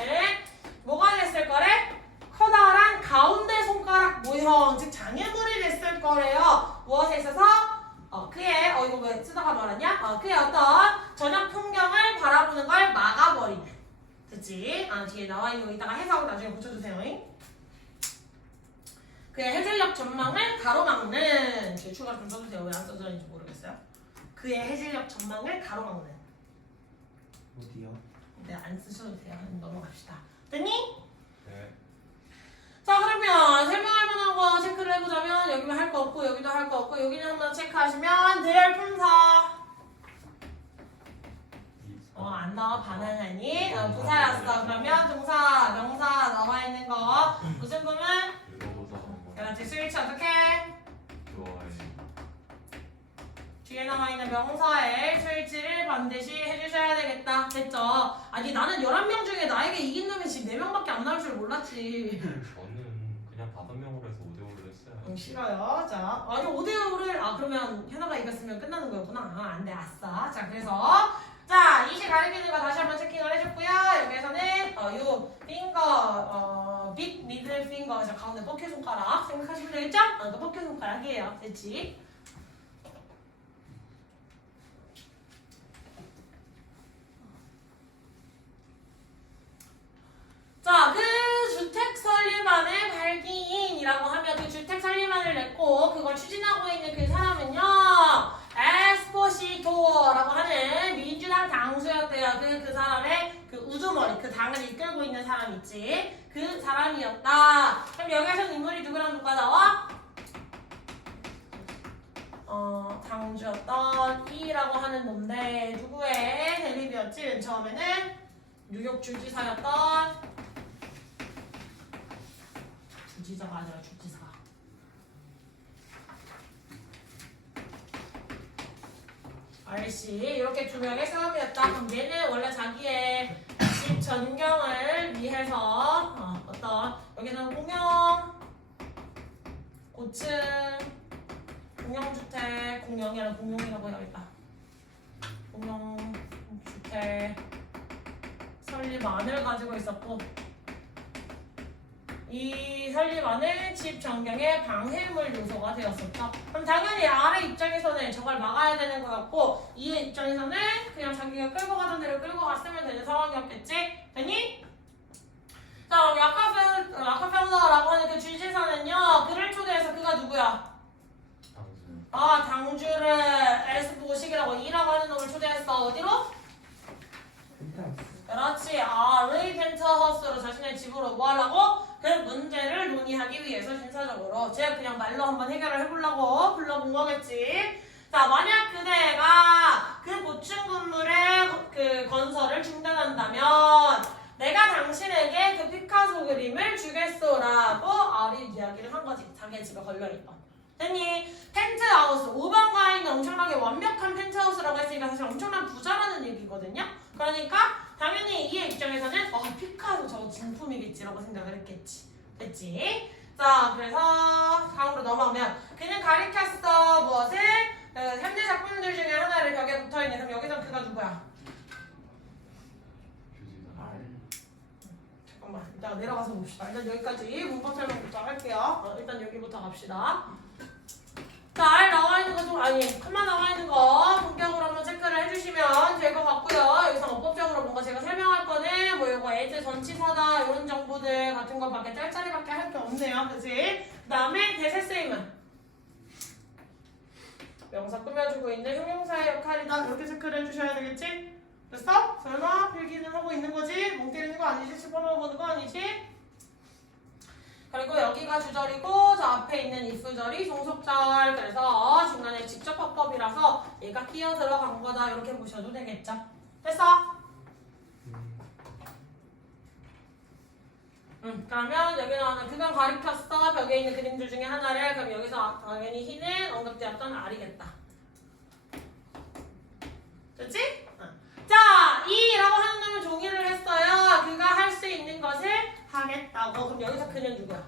뭐가 됐을 거래? 커다란 가운데 손가락 모형, 즉 장애물이 됐을 거래요. 무엇에 있어서? 그의 이거 왜 쓰다가 말았냐? 그의 어떤 저녁 풍경을 바라보는 걸 막아버리는. 됐지? 뒤에 나와 있는 거 이따가 해석을 나중에 고쳐주세요. 그의 해질녘 전망을 가로막는. 뒤에 추가 좀 써주세요. 왜 안 써져 있는지 모르겠어요. 그의 해질녘 전망을 가로막는. 어디요? 네, 안 쓰셔도 돼요. 넘어갑시다. 됐니? 네. 자, 그러면 설명할 만한 거 체크를 해보자면 여기는 할 거 없고 여기도 할 거 없고 여기는 한번 체크하시면 될 품사. 안 나와. 반항하니? 부사였어. 그러면 동사, 명사 나와 있는 거 무슨 부분? 이거보다 한번 그렇지. 스위치 어떻게? 좋아해. 뒤에 나와 있는 명사의 스위치를 반드시 해주셔야 되겠다. 됐죠? 아니 나는 11명 중에 나에게 이긴 놈이 지금 4명밖에 안 나올 줄 몰랐지. 저는 그냥 5명으로 해서 5대5로 했어요. 싫어요. 자, 아니 5대5를 그러면 현아가 이겼으면 끝나는 거였구나. 안 돼. 아싸. 자, 그래서 자, 이시 가리키는 거 다시 한번 체킹을 해줬고요. 여기에서는 요 핑거, 빅 미들 핑거, 자 가운데 뻑큐 손가락 생각하시면 되겠죠? 그 뻑큐 손가락이에요. 됐지? 자, 그 주택 설립안의 발기인이라고 하면 그 주택 설립안을 냈고 그걸 추진하고 있는 그 사람은요, 에스포시토라고 하는 민주당 당수였대요. 그 사람의 그 우두머리, 그 당을 이끌고 있는 사람 있지. 그 사람이었다. 그럼 여기서 인물이 누구랑 누가 나와? 당주였던 E라고 하는 놈인데 누구의 대립이었지? 맨 처음에는 뉴욕 주지사였던 주지사가 아니라 주지사. 알씨 이렇게 두 명의 싸움이었다. 그럼 얘는 원래 자기의 집 전경을 위해서 어떤 여기는 공영, 고층, 공영주택, 공영이랑 공용이라고 해야겠다. 공영주택 설립안을 가지고 있었고 이 설립안은 집 전경의 방해물 요소가 되었었죠. 그럼 당연히 아래 입장에서는 저걸 막아야 되는 거였고 이의 입장에서는 그냥 자기가 끌고 가던 대로 끌고 갔으면 되는 상황이었겠지? 됐니? 자, 라카펠러라고 하는 그 주지사는요, 그를 초대해서 그가 누구야? 당주를 에스포식이라고 E라고 하는 놈을 초대했어. 어디로? 그렇지. 르이 펜트하우스로 자신의 집으로 뭐 하려고? 그 문제를 논의하기 위해서 신사적으로 제가 그냥 말로 한번 해결을 해보려고 불러본 거겠지. 자, 만약 그대가 그 고층 건물의 그 건설을 중단한다면 내가 당신에게 그 피카소 그림을 주겠소라고 아리 이야기를 한 거지. 자기 집에 걸려있던. 됐니? 펜트하우스 5번가에 있는 엄청나게 완벽한 펜트하우스라고 했으니까 사실 엄청난 부자라는 얘기거든요. 그러니까 당연히 이의 입장에서는 피카소 저거 진품이겠지라고 생각을 했겠지. 됐지? 자, 그래서 다음으로 넘어오면 그는 가리켰어 무엇을? 현대 작품들 중에 하나를 벽에 붙어있는. 그럼 여기서 그가 누구야? 잠깐만 이따가 내려가서 봅시다. 일단 여기까지 문법 설명부터 할게요. 일단 여기부터 갑시다. 자, R 나와 있는 거 좀, 아니, 칸만 나와 있는 거 본격으로 한번 체크를 해주시면 될 것 같고요. 여기서 어법적으로 뭔가 제가 설명할 거는 뭐 이거 as 전치사다 이런 정보들 같은 것밖에 짤짤이밖에 할 게 없네요. 그치? 그 다음에 대세 쓰임은 명사 꾸며주고 있는 형용사의 역할이다. 이렇게 체크를 해주셔야 되겠지? 됐어? 설마 필기는 하고 있는 거지? 멍 때리는 거 아니지? 칠판으로 보는 거 아니지? 그리고 여기가 주절이고 저 앞에 있는 if절이 종속절. 그래서 중간에 직접 화법이라서 얘가 끼어 들어간 거다. 이렇게 보셔도 되겠죠? 됐어? 그러면 여기 나오는 그건 가리켰어. 벽에 있는 그림들 중에 하나를. 그럼 여기서 당연히 희는 언급되었던 R이겠다. 됐지? 자, 이라고 하는 놈은 종이를 했어요. 그가 할 수 있는 것을 하겠다고. 그럼 여기서 그는 누구야?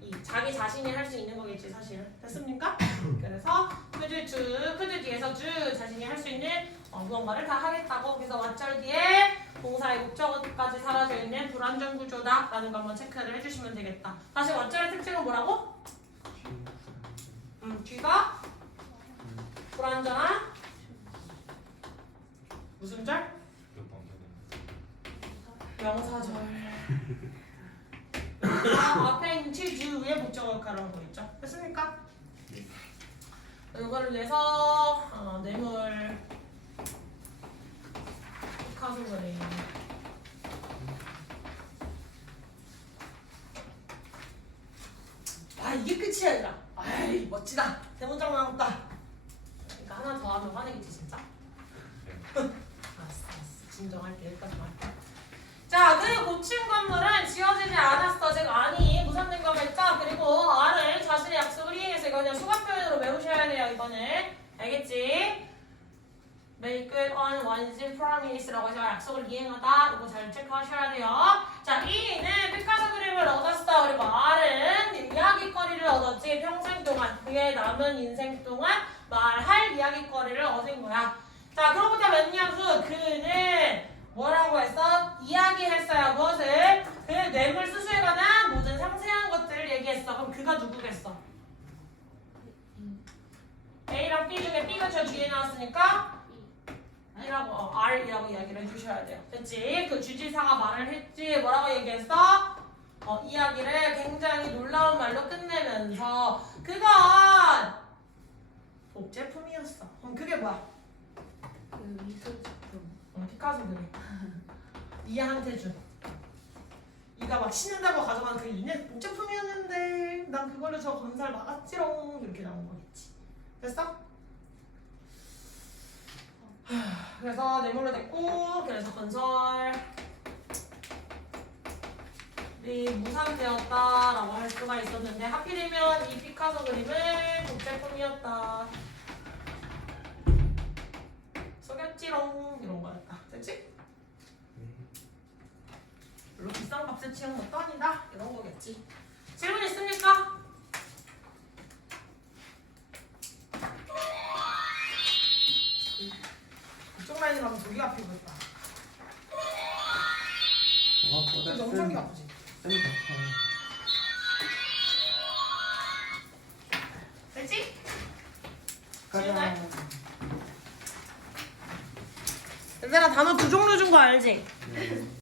이 자기 자신이 할 수 있는 거겠지 사실은. 됐습니까? 그래서 크드 뒤에서 주 자신이 할 수 있는 무언가를 다 하겠다고. 그래서 왓절 뒤에 동사의 목적어까지 사라져 있는 불완전 구조다 라는 거 한번 체크를 해주시면 되겠다. 다시 왓절의 특징은 뭐라고? 뒤가 불완전한 무슨 절? 명사절. 앞에 있는 치주의 목적어 역할을 하고 있죠. 됐습니까? 이거를 위해서 뇌물 피카소 그림. 아 이게 끝이야 얘들아. 아이 멋지다. 대문장 나왔다. 그러니까 하나 더 하면 화내겠지 진짜. 알았어. 진정할게. 여기까지만 할게. 자, 그 고친 건물은 지어지지 않았어. 즉 아니 무산된 거겠죠? 그리고 R을 자신의 약속을 이행해서 이거 그냥 수학 표현으로 외우셔야 돼요. 이거는 알겠지? Make good on one's promise라고 해서 약속을 이행하다. 이거 잘 체크하셔야 돼요. 자, E는 피카소 그림을 얻었어. 그리고 R은 이야기거리를 얻었지. 평생 동안 그의 남은 인생 동안 말할 이야기거리를 얻은 거야. 자, 그로부터 몇 년 후 그는 뭐라고 했어? 이야기했어요. 무엇을? 그 뇌물 수수에 관한 모든 상세한 것들을 얘기했어. 그럼 그가 누구겠어? A랑 B 중에 B가 저 뒤에 나왔으니까 E라고 R이라고 이야기를 해주셔야 돼요. 됐지? 그 주지사가 말을 했지. 뭐라고 얘기했어? 이야기를 굉장히 놀라운 말로 끝내면서 그건 복제품이었어. 그럼 그게 뭐야? 그 미술 작품. 피카소 그림. 이한테 준. 이가 막 신는다고 가져간 그 이는 복제품이었는데 난 그걸로 저 건설 막았지롱. 이렇게 나온 거겠지. 됐어? 그래서 뇌물로 됐고 그래서 건설이 무산되었다라고 할 수가 있었는데 하필이면 이 피카소 그림은 복제품이었다. 속였지롱 이런 거였다. 됐지? 별로 비싼 값에 치는 것도 아니다. 이런 거겠지. 질문 있습니까? 이쪽 라인을 가면 저기 아프고 있다. 생각보다 너무 저기 아프지? 됐지? 가자. 얘들아 단어 두 종류 준 거 알지? 네.